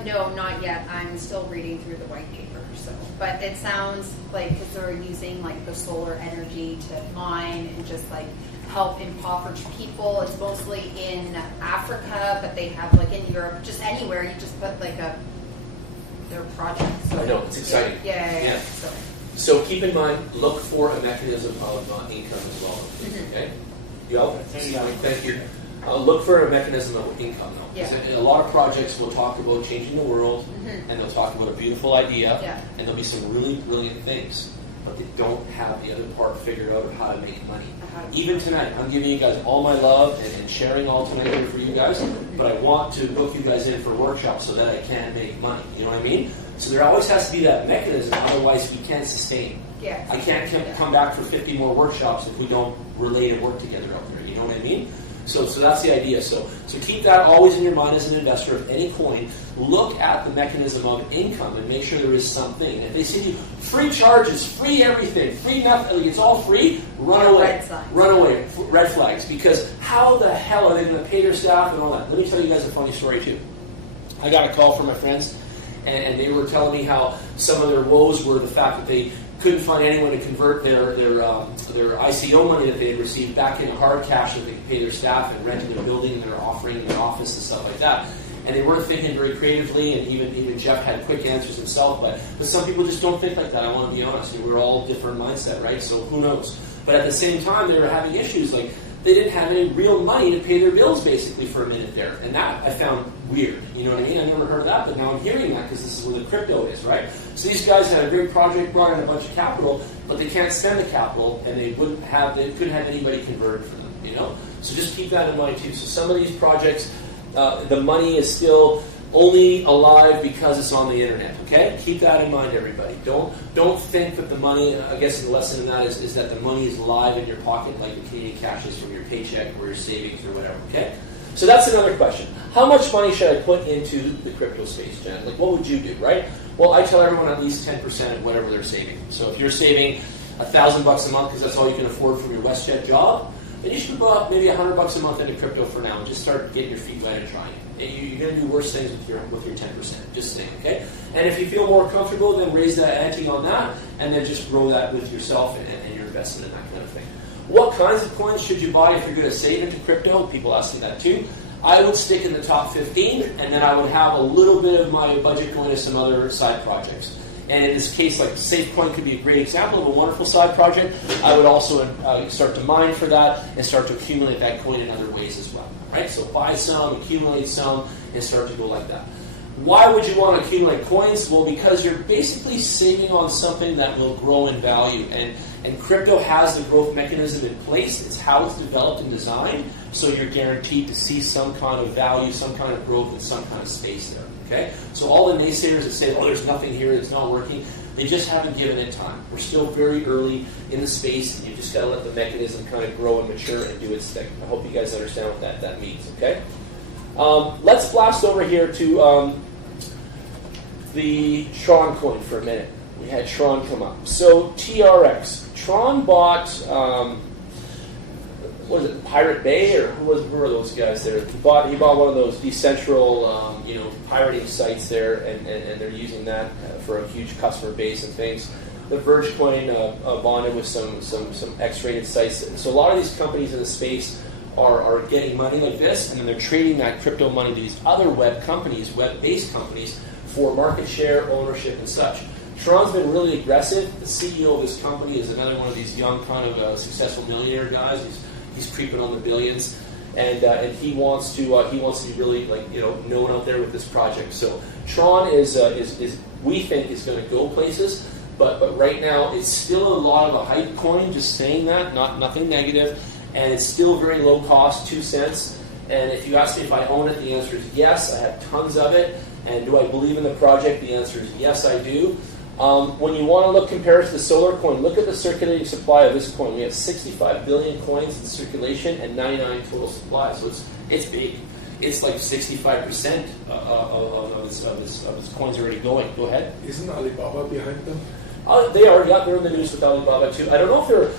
No, not yet. I'm still reading through the white paper. So, but it sounds like because they're using like the solar energy to mine and just like help impoverished people. It's mostly in Africa, but they have like in Europe, just anywhere. You just put like their project. So, I know, it's exciting. Yeah. So keep in mind, look for a mechanism of income as well. Okay? You all? Thank you. Look for a mechanism of income, though. Yeah. A lot of projects will talk about changing the world, and they'll talk about a beautiful idea, and there'll be some really brilliant things, but they don't have the other part figured out of how to make money. Even tonight, I'm giving you guys all my love and sharing all tonight here for you guys, but I want to book you guys in for workshops so that I can make money. You know what I mean? So there always has to be that mechanism, otherwise we can't sustain. Yeah. I can't come back for 50 more workshops if we don't relate and work together out there. You know what I mean? So that's the idea. So keep that always in your mind as an investor of any coin. Look at the mechanism of income and make sure there is something. If they say to you, free charges, free everything, free nothing, like it's all free, run away. Run away. Red flags. Because how the hell are they going to pay their staff and all that? Let me tell you guys a funny story too. I got a call from my friends, and they were telling me how some of their woes were the fact that they couldn't find anyone to convert their ICO money that they had received back into hard cash so they could pay their staff and rent their building and their offering and their office and stuff like that. And they weren't thinking very creatively, and even Jeff had quick answers himself, but some people just don't think like that. I want to be honest. We're all different mindset, right? So who knows? But at the same time, they were having issues like they didn't have any real money to pay their bills basically for a minute there. And that I found weird. You know what I mean? I never heard of that, but now I'm hearing that because this is where the crypto is, right? So these guys had a great project, brought in a bunch of capital, but they can't spend the capital, and they couldn't have anybody convert for them, you know? So just keep that in mind too. So some of these projects, the money is still only alive because it's on the internet, okay? Keep that in mind, everybody. Don't think that the money, I guess the lesson in that is that the money is live in your pocket like the Canadian cash is from your paycheck or your savings or whatever, okay? So that's another question. How much money should I put into the crypto space, Jen? Like, what would you do, right? Well, I tell everyone at least 10% of whatever they're saving. So if you're saving $1,000 a month because that's all you can afford from your WestJet job, then you should put maybe $100 a month into crypto for now and just start getting your feet wet and trying it. You're going to do worse things with your 10%. Just saying, okay? And if you feel more comfortable, then raise that ante on that, and then just grow that with yourself and your investment and that kind of thing. What kinds of coins should you buy if you're going to save into crypto? People ask me that too. I would stick in the top 15, and then I would have a little bit of my budget going to some other side projects. And in this case, like SafeCoin could be a great example of a wonderful side project. I would also start to mine for that and start to accumulate that coin in other ways as well. Right? So buy some, accumulate some, and start to go like that. Why would you want to accumulate coins? Well, because you're basically saving on something that will grow in value. And crypto has the growth mechanism in place. It's how it's developed and designed. So you're guaranteed to see some kind of value, some kind of growth, and some kind of space there. Okay? So all the naysayers that say, oh, there's nothing here, it's not working, they just haven't given it time. We're still very early in the space, and you just got to let the mechanism kind of grow and mature and do its thing. I hope you guys understand what that means, okay? Let's blast over here to the Tron coin for a minute. We had Tron come up. So TRX. Tron bought, what is it, Pirate Bay, or who were those guys there? He bought one of those decentral, pirating sites there, and they're using that for a huge customer base and things. The Verge coin bonded with some X-rated sites. So a lot of these companies in the space are getting money like this, and then they're trading that crypto money to these other web-based companies, for market share, ownership, and such. Tron's been really aggressive. The CEO of this company is another one of these young kind of successful millionaire guys. He's creeping on the billions, and he wants to be really known out there with this project. So Tron is we think is going to go places, but right now it's still a lot of a hype coin. Just saying that, nothing negative, and it's still very low cost, 2 cents. And if you ask me if I own it, the answer is yes. I have tons of it. And do I believe in the project? The answer is yes, I do. When you want to compare it to the solar coin, look at the circulating supply of this coin. We have 65 billion coins in circulation and 99 total supply. So it's big. It's like 65% of its coins already going. Go ahead. Isn't Alibaba behind them? They are. Yeah, they're in the news with Alibaba too. I don't know if they're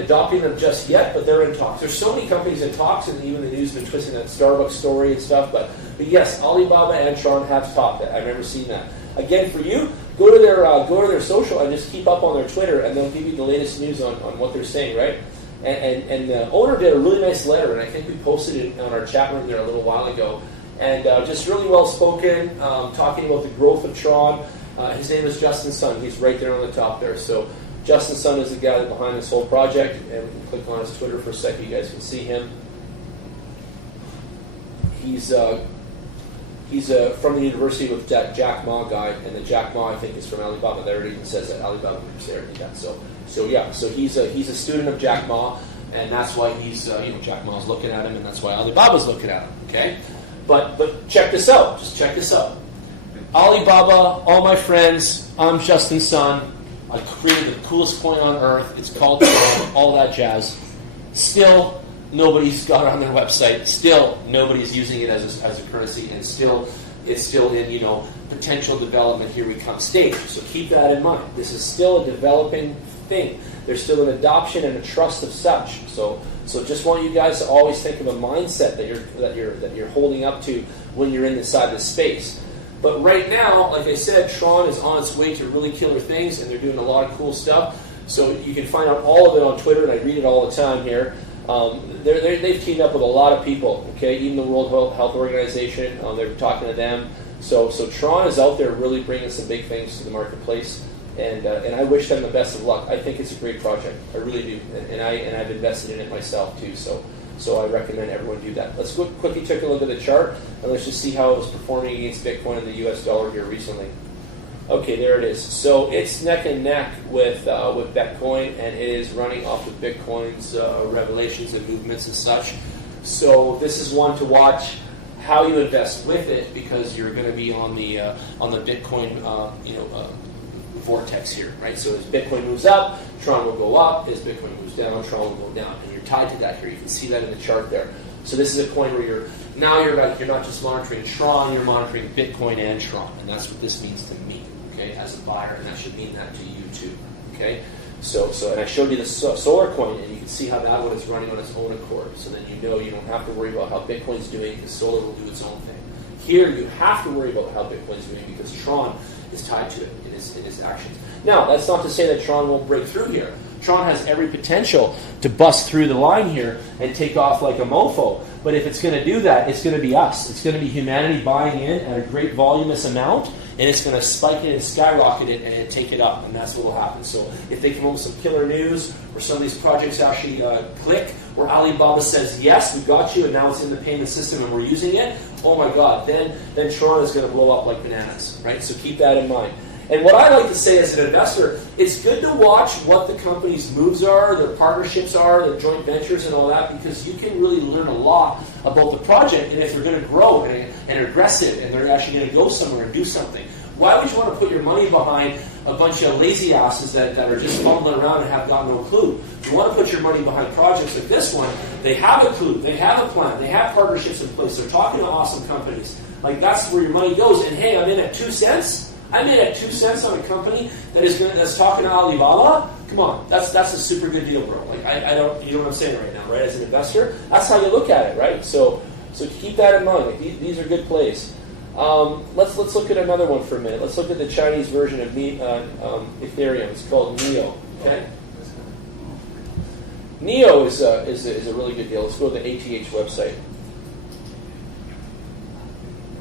adopting them just yet, but they're in talks. There's so many companies in talks, and even the news has been twisting that Starbucks story and stuff. But yes, Alibaba and Tron have talked. I remember seeing that. Again, for you, go to their social and just keep up on their Twitter, and they'll give you the latest news on what they're saying, right? And the owner did a really nice letter, and I think we posted it on our chat room there a little while ago. And just really well spoken, talking about the growth of Tron. His name is Justin Sun. He's right there on the top there. So Justin Sun is the guy behind this whole project, and we can click on his Twitter for a second. You guys can see him. He's from the university with Jack Ma guy, and the Jack Ma I think is from Alibaba. There it even says that Alibaba groups there. Yeah. So he's a student of Jack Ma, and that's why he's Jack Ma's looking at him, and that's why Alibaba's looking at him. Okay, but check this out. Just check this out. Alibaba, all my friends. I'm Justin Sun. I created the coolest coin on earth. It's called Tron, all that jazz. Still, nobody's got it on their website. Still, nobody's using it as a currency, and still, it's still in potential development. Here we come stage. So keep that in mind. This is still a developing thing. There's still an adoption and a trust of such. So just want you guys to always think of a mindset that you're holding up to when you're inside this space. But right now, like I said, Tron is on its way to really killer things, and they're doing a lot of cool stuff. So you can find out all of it on Twitter, and I read it all the time here. They've teamed up with a lot of people, okay? Even the World Health Organization, they're talking to them. So Tron is out there really bringing some big things to the marketplace, and I wish them the best of luck. I think it's a great project. I really do, and I've invested in it myself too. So I recommend everyone do that. Let's quickly take a look at the chart, and let's just see how it was performing against Bitcoin and the US dollar here recently. Okay, there it is. So it's neck and neck with Bitcoin, and it is running off of Bitcoin's revelations and movements and such. So this is one to watch how you invest with it, because you're going to be on the Bitcoin vortex here, right? So as Bitcoin moves up, Tron will go up. As Bitcoin moves down, Tron will go down, and you're tied to that here. You can see that in the chart there. So this is a coin where you're not just monitoring Tron, you're monitoring Bitcoin and Tron, and that's what this means to me. Okay, as a buyer, and that should mean that to you too. Okay, so and I showed you the solar coin, and you can see how that one is running on its own accord. So then you don't have to worry about how Bitcoin's doing, because solar will do its own thing. Here you have to worry about how Bitcoin's doing, because Tron is tied to it in its actions. Now that's not to say that Tron won't break through here. Tron has every potential to bust through the line here and take off like a mofo. But if it's going to do that, it's going to be us. It's going to be humanity buying in at a great voluminous amount, and it's going to spike it and skyrocket it and take it up, and that's what will happen. So if they come up with some killer news, or some of these projects actually click, where Alibaba says, yes, we got you, and now it's in the payment system and we're using it, oh my God, then Tron is going to blow up like bananas, right? So keep that in mind. And what I like to say as an investor, it's good to watch what the company's moves are, their partnerships are, their joint ventures and all that, because you can really learn a lot about the project, and if they're going to grow and aggressive, and they're actually going to go somewhere and do something. Why would you want to put your money behind a bunch of lazy asses that are just fumbling around and have got no clue? You want to put your money behind projects like this one. They have a clue, they have a plan, they have partnerships in place, they're talking to awesome companies. Like, that's where your money goes. And hey, I'm in at 2 cents. I'm in at 2 cents on a company that's talking to Alibaba. Come on, that's a super good deal, bro. Like, you know what I'm saying right now, right? As an investor, that's how you look at it, right? So keep that in mind. Like, these are good plays. Let's look at another one for a minute. Let's look at the Chinese version of Ethereum. It's called NEO. Okay. NEO is a really good deal. Let's go to the ATH website.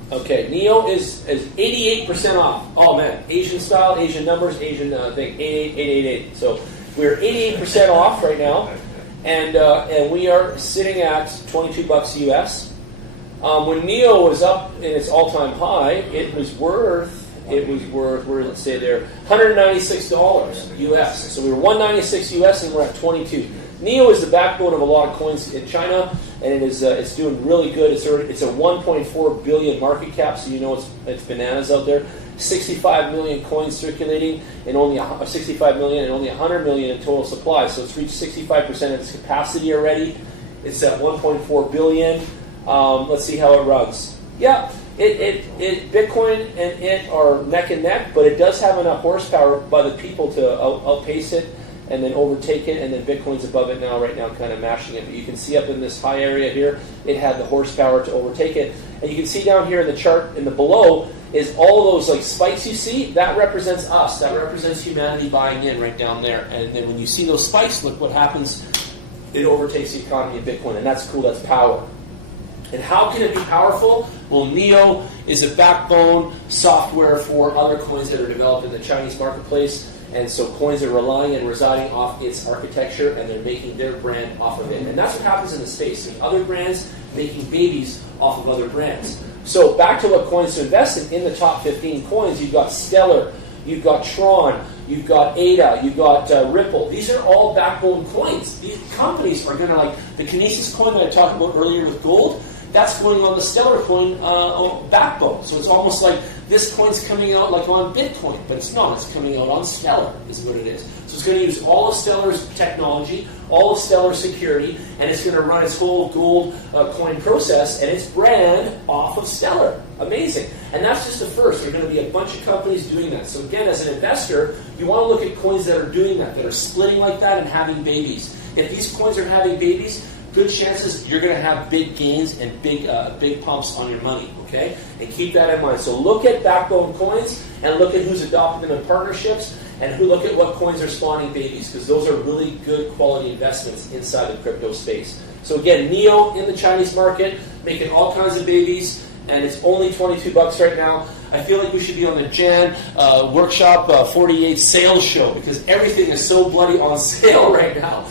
Okay, NEO is 88% off. Oh man, Asian style, Asian numbers, Asian thing, 88888. So we're 88% off right now, and we are sitting at $22 US. When NEO was up in its all-time high, it was worth, where does it say there, $196 US. So we were $196 US, and we're at 22. NEO is the backbone of a lot of coins in China, and it's doing really good. It's a 1.4 billion market cap, so you know it's bananas out there. 65 million coins circulating, and only 65 million and only 100 million in total supply. So it's reached 65% of its capacity already. It's at 1.4 billion. Let's see how it runs. Yeah, Bitcoin and it are neck and neck, but it does have enough horsepower by the people to outpace it and then overtake it, and then Bitcoin's above it now, right now, kind of mashing it. But you can see up in this high area here, it had the horsepower to overtake it. And you can see down here in the chart, in the below, is all those like spikes you see, that represents us. That represents humanity buying in right down there. And then when you see those spikes, look what happens. It overtakes the economy of Bitcoin, and that's cool, that's power. And how can it be powerful? Well, NEO is a backbone software for other coins that are developed in the Chinese marketplace. And so coins are relying and residing off its architecture, and they're making their brand off of it. And that's what happens in the space. I mean, other brands making babies off of other brands. So back to what coins to invest in the top 15 coins, you've got Stellar, you've got Tron, you've got ADA, you've got Ripple. These are all backbone coins. These companies are going to, like the Kinesis coin that I talked about earlier with gold, that's going on the Stellar coin backbone. So it's almost like this coin's coming out like on Bitcoin, but it's not. It's coming out on Stellar, is what it is. So it's going to use all of Stellar's technology, all of Stellar's security, and it's going to run its whole gold coin process and its brand off of Stellar. Amazing. And that's just the first. There are going to be a bunch of companies doing that. So again, as an investor, you want to look at coins that are doing that are splitting like that and having babies. If these coins are having babies, good chances you're going to have big gains and big pumps on your money, okay? And keep that in mind. So look at backbone coins and look at who's adopted them in partnerships and look at what coins are spawning babies, because those are really good quality investments inside the crypto space. So again, NEO in the Chinese market, making all kinds of babies, and it's only $22 right now. I feel like we should be on the Jan Workshop 48 sales show, because everything is so bloody on sale right now.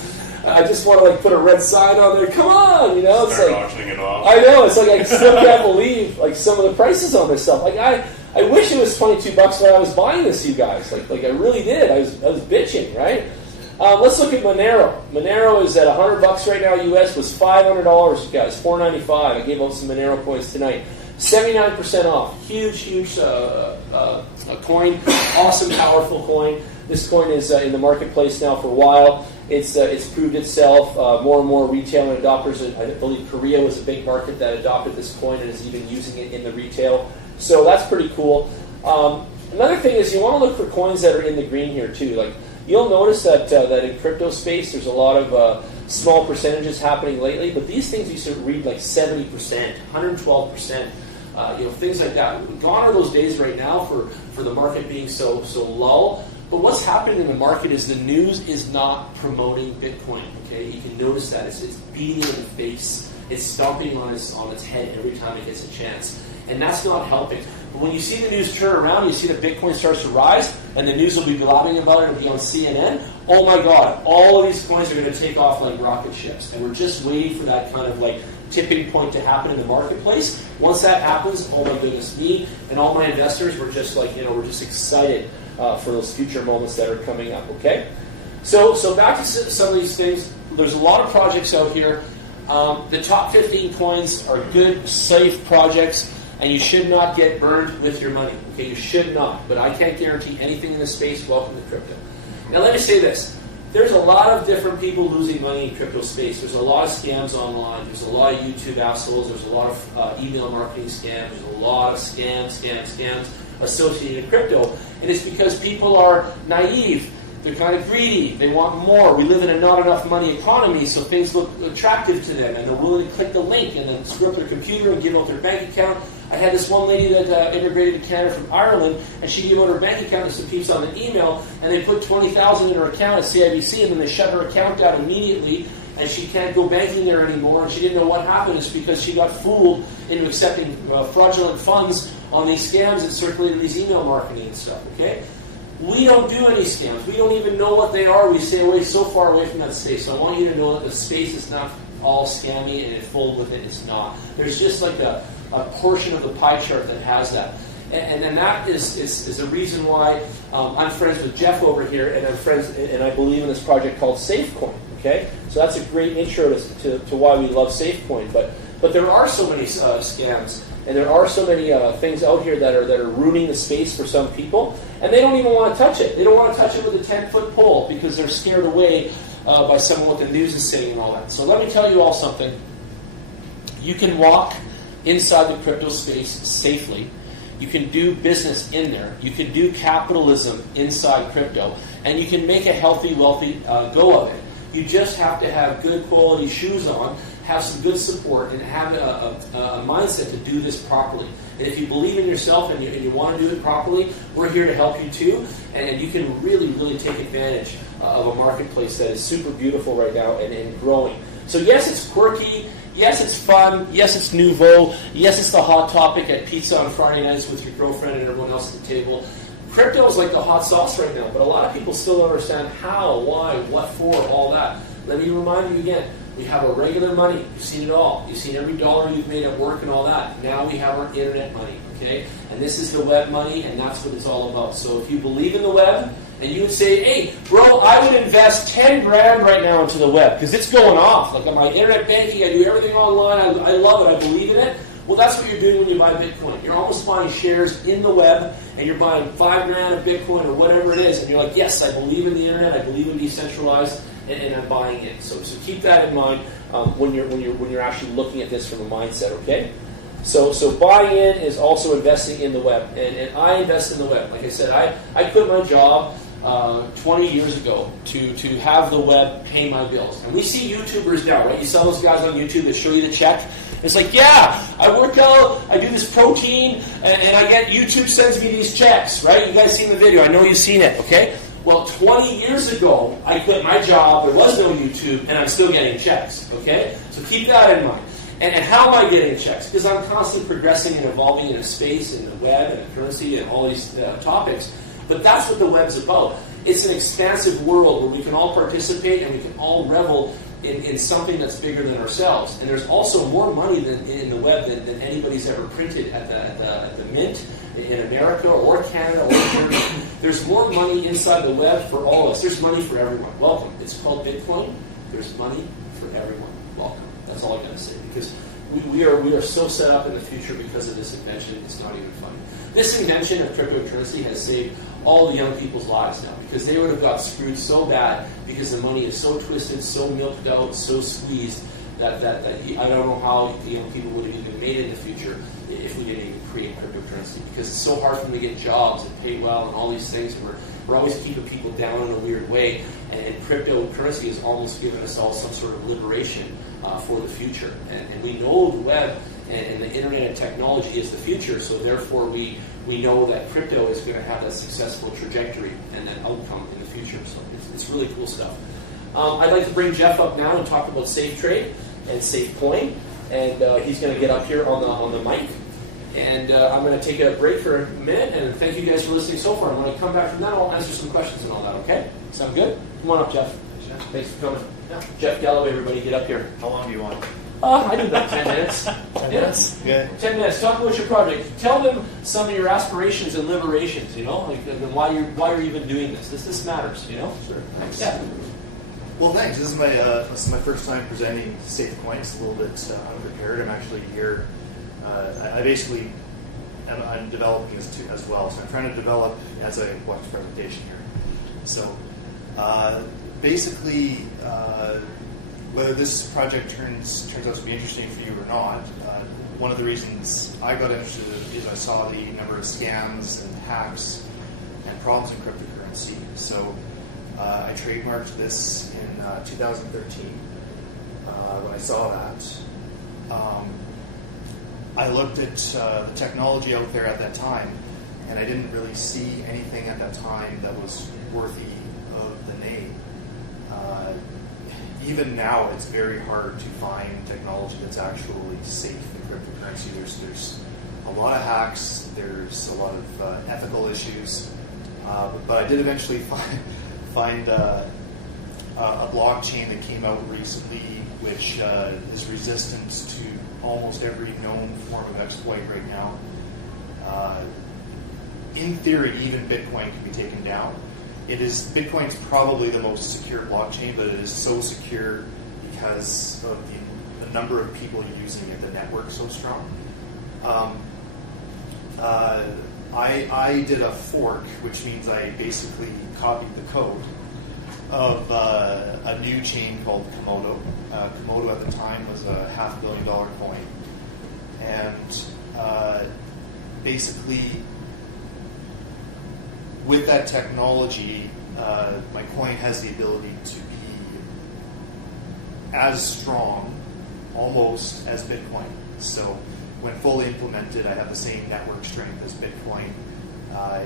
I just want to like put a red sign on there. Come on, you know. It's like auctioning it off. I know. It's like I still can't believe like some of the prices on this stuff. Like I wish it was $22 when I was buying this, you guys. Like I really did. I was bitching, right? Let's look at Monero. Monero is at $100 right now. US was $500, you guys. $495. I gave out some Monero coins tonight. 79% off. Huge coin. Awesome, powerful coin. This coin is in the marketplace now for a while. It's proved itself. More and more retail adopters. I believe Korea was a big market that adopted this coin and is even using it in the retail. So that's pretty cool. Another thing is you want to look for coins that are in the green here too. Like you'll notice that in crypto space there's a lot of small percentages happening lately, but these things used to read like 70%, 112%. Things like that. Gone are those days right now for the market being so lull. But what's happening in the market is the news is not promoting Bitcoin. Okay, you can notice that it's beating it in the face. It's stomping on its head every time it gets a chance, and that's not helping. But when you see the news turn around, you see that Bitcoin starts to rise, and the news will be blabbing about it. It'll be on CNN. Oh my God! All of these coins are going to take off like rocket ships, and we're just waiting for that kind of like tipping point to happen in the marketplace. Once that happens, oh my goodness, me and all my investors were just like we're just excited for those future moments that are coming up. Okay, so back to some of these things. There's a lot of projects out here. The top 15 coins are good, safe projects, and you should not get burned with your money. Okay, you should not. But I can't guarantee anything in this space. Welcome to crypto. Now let me say this. There's a lot of different people losing money in crypto space. There's a lot of scams online. There's a lot of YouTube assholes. There's a lot of email marketing scams. There's a lot of scams associated with crypto. And it's because people are naive. They're kind of greedy. They want more. We live in a not enough money economy, so things look attractive to them, and they're willing to click the link and then screw up their computer and give out their bank account. I had this one lady that immigrated to Canada from Ireland, and she gave out her bank account to some peeps on the email, and they put $20,000 in her account at CIBC, and then they shut her account down immediately, and she can't go banking there anymore, and she didn't know what happened. It's because she got fooled into accepting fraudulent funds on these scams that circulated these email marketing and stuff, okay? We don't do any scams. We don't even know what they are. We stay away so far away from that space. So I want you to know that the space is not all scammy and full with it. It's not. There's just like a portion of the pie chart that has that. And then that is the reason why I'm friends with Jeff over here, and I'm friends, and I believe in this project called SafeCoin. Okay, so that's a great intro to why we love SafeCoin. But there are so many scams And there are so many things out here that are ruining the space for some people, and they don't even want to touch it. They don't want to touch it with a 10-foot pole because they're scared away by someone what the news is saying and all that. So let me tell you all something. You can walk inside the crypto space safely. You can do business in there. You can do capitalism inside crypto, and you can make a healthy, wealthy go of it. You just have to have good quality shoes on, have some good support, and have a mindset to do this properly. And if you believe in yourself and you want to do it properly, we're here to help you too. And you can really, really take advantage of a marketplace that is super beautiful right now and growing. So yes, it's quirky. Yes, it's fun. Yes, it's nouveau. Yes, it's the hot topic at pizza on Friday nights with your girlfriend and everyone else at the table. Crypto is like the hot sauce right now, but a lot of people still don't understand how, why, what for, all that. Let me remind you again. We have our regular money. You've seen it all. You've seen every dollar you've made at work and all that. Now we have our internet money, okay? And this is the web money, and that's what it's all about. So if you believe in the web, and you would say, hey, bro, I would invest 10 grand right now into the web because it's going off. Like on my internet banking, I do everything online. I love it. I believe in it. Well, that's what you're doing when you buy Bitcoin. You're almost buying shares in the web, and you're buying 5 grand of Bitcoin or whatever it is, and you're like, yes, I believe in the internet. I believe in decentralized, and I'm buying it. So keep that in mind when you're actually looking at this from a mindset. Okay. So buying in is also investing in the web, and I invest in the web. Like I said, I quit my job 20 years ago to have the web pay my bills. And we see YouTubers now, right? You saw those guys on YouTube that show you the check. It's like, yeah, I work out, I do this protein, and I get, YouTube sends me these checks, right? You guys seen the video. I know you've seen it, okay? Well, 20 years ago, I quit my job, there was no YouTube, and I'm still getting checks, okay? So keep that in mind. And how am I getting checks? Because I'm constantly progressing and evolving in a space, in the web, and the currency, and all these topics. But that's what the web's about. It's an expansive world where we can all participate and we can all revel in something that's bigger than ourselves. And there's also more money in the web than anybody's ever printed at the mint in America or Canada or Germany. There's more money inside the web for all of us. There's money for everyone. Welcome. It's called Bitcoin. There's money for everyone. Welcome. That's all I got to say. Because we are so set up in the future because of this invention. It's not even funny. This invention of cryptocurrency has saved all the young people's lives now because they would have got screwed so bad because the money is so twisted, so milked out, so squeezed that I don't know how the young people would have even made it in the future if we didn't even create cryptocurrency because it's so hard for them to get jobs and pay well and all these things, and we're always keeping people down in a weird way, and cryptocurrency has almost given us all some sort of liberation for the future, and we know the web and the internet and technology is the future, so therefore we know that crypto is going to have that successful trajectory and that outcome in the future. So it's really cool stuff. I'd like to bring Jeff up now and talk about Safe Trade and Safe Coin, and he's going to get up here on the mic. And I'm going to take a break for a minute, and thank you guys for listening so far. I'm going to come back from that. I'll answer some questions and all that. Okay? Sound good? Come on up, Jeff. Thanks for coming. Yeah. Jeff Galloway, everybody, get up here. How long do you want? I do about 10 minutes. 10 minutes? Yeah. 10 minutes. Talk about your project. Tell them some of your aspirations and liberations, you know, like and why you're even doing this. This matters, you know? Sure. Thanks. Yeah. Well, thanks. This is my first time presenting Safe Coin. It's a little bit unprepared. I'm actually here. I basically I'm developing this too as well. So I'm trying to develop as I watch the presentation here. So basically, whether this project turns out to be interesting for you or not, one of the reasons I got interested is I saw the number of scams and hacks and problems in cryptocurrency. So I trademarked this in 2013 when I saw that. I looked at the technology out there at that time, and I didn't really see anything at that time that was worthy of the name. Even now, it's very hard to find technology that's actually safe in cryptocurrency. There's a lot of hacks. There's a lot of ethical issues. But I did eventually find a blockchain that came out recently, which is resistant to almost every known form of exploit right now. In theory, even Bitcoin can be taken down. Bitcoin's probably the most secure blockchain, but it is so secure because of the number of people using it. The network's so strong. I did a fork, which means I basically copied the code of a new chain called Komodo. Komodo at the time was a $500 million coin. And basically, with that technology, my coin has the ability to be as strong, almost, as Bitcoin. So when fully implemented, I have the same network strength as Bitcoin,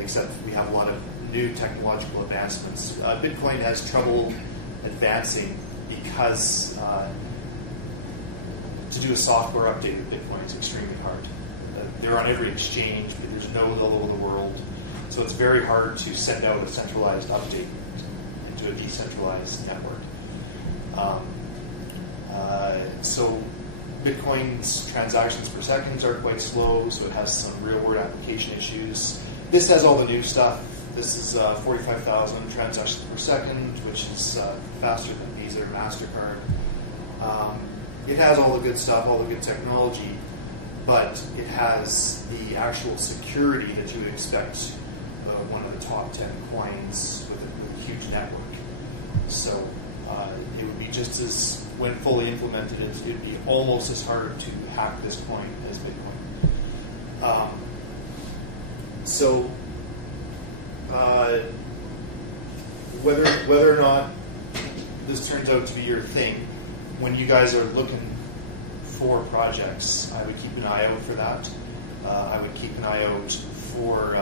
except we have a lot of new technological advancements. Bitcoin has trouble advancing because to do a software update of Bitcoin is extremely hard. They're on every exchange, but there's nodes all over the world. So it's very hard to send out a centralized update into a decentralized network. So Bitcoin's transactions per second are quite slow, so it has some real-world application issues. This has all the new stuff. This is 45,000 transactions per second, which is faster than Visa or MasterCard. It has all the good stuff, all the good technology, but it has the actual security that you would expect one of the top 10 coins with a huge network. So it would be just as, when fully implemented, it would be almost as hard to hack this coin as Bitcoin. Whether or not this turns out to be your thing, when you guys are looking for projects, I would keep an eye out for that. I would keep an eye out for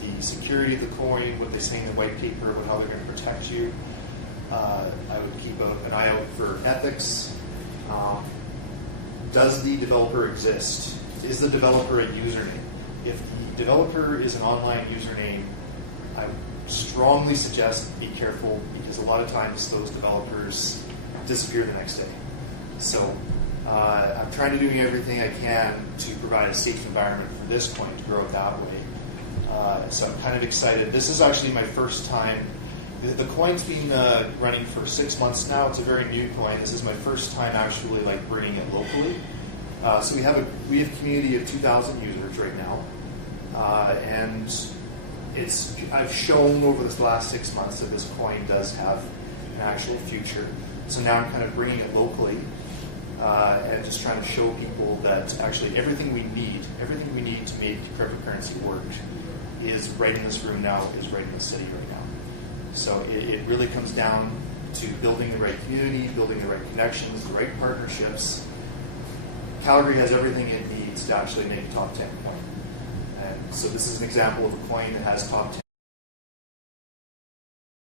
the security of the coin, what they say in the white paper about how they're going to protect you. I would keep an eye out for ethics. Does the developer exist? Is the developer a username? If the developer is an online username, I would strongly suggest be careful, because a lot of times those developers disappear the next day. So I'm trying to do everything I can to provide a safe environment for this coin to grow that way. So I'm kind of excited. This is actually my first time. The coin's been running for 6 months now. It's a very new coin. This is my first time actually bringing it locally. So we have a community of 2,000 users right now, and I've shown over this last 6 months that this coin does have an actual future. So now I'm kind of bringing it locally and just trying to show people that actually everything we need to make cryptocurrency work is right in this room now, is right in the city right now. So it really comes down to building the right community, building the right connections, the right partnerships. Calgary has everything it needs to actually make a top 10 coin. And so this is an example of a coin that has top 10.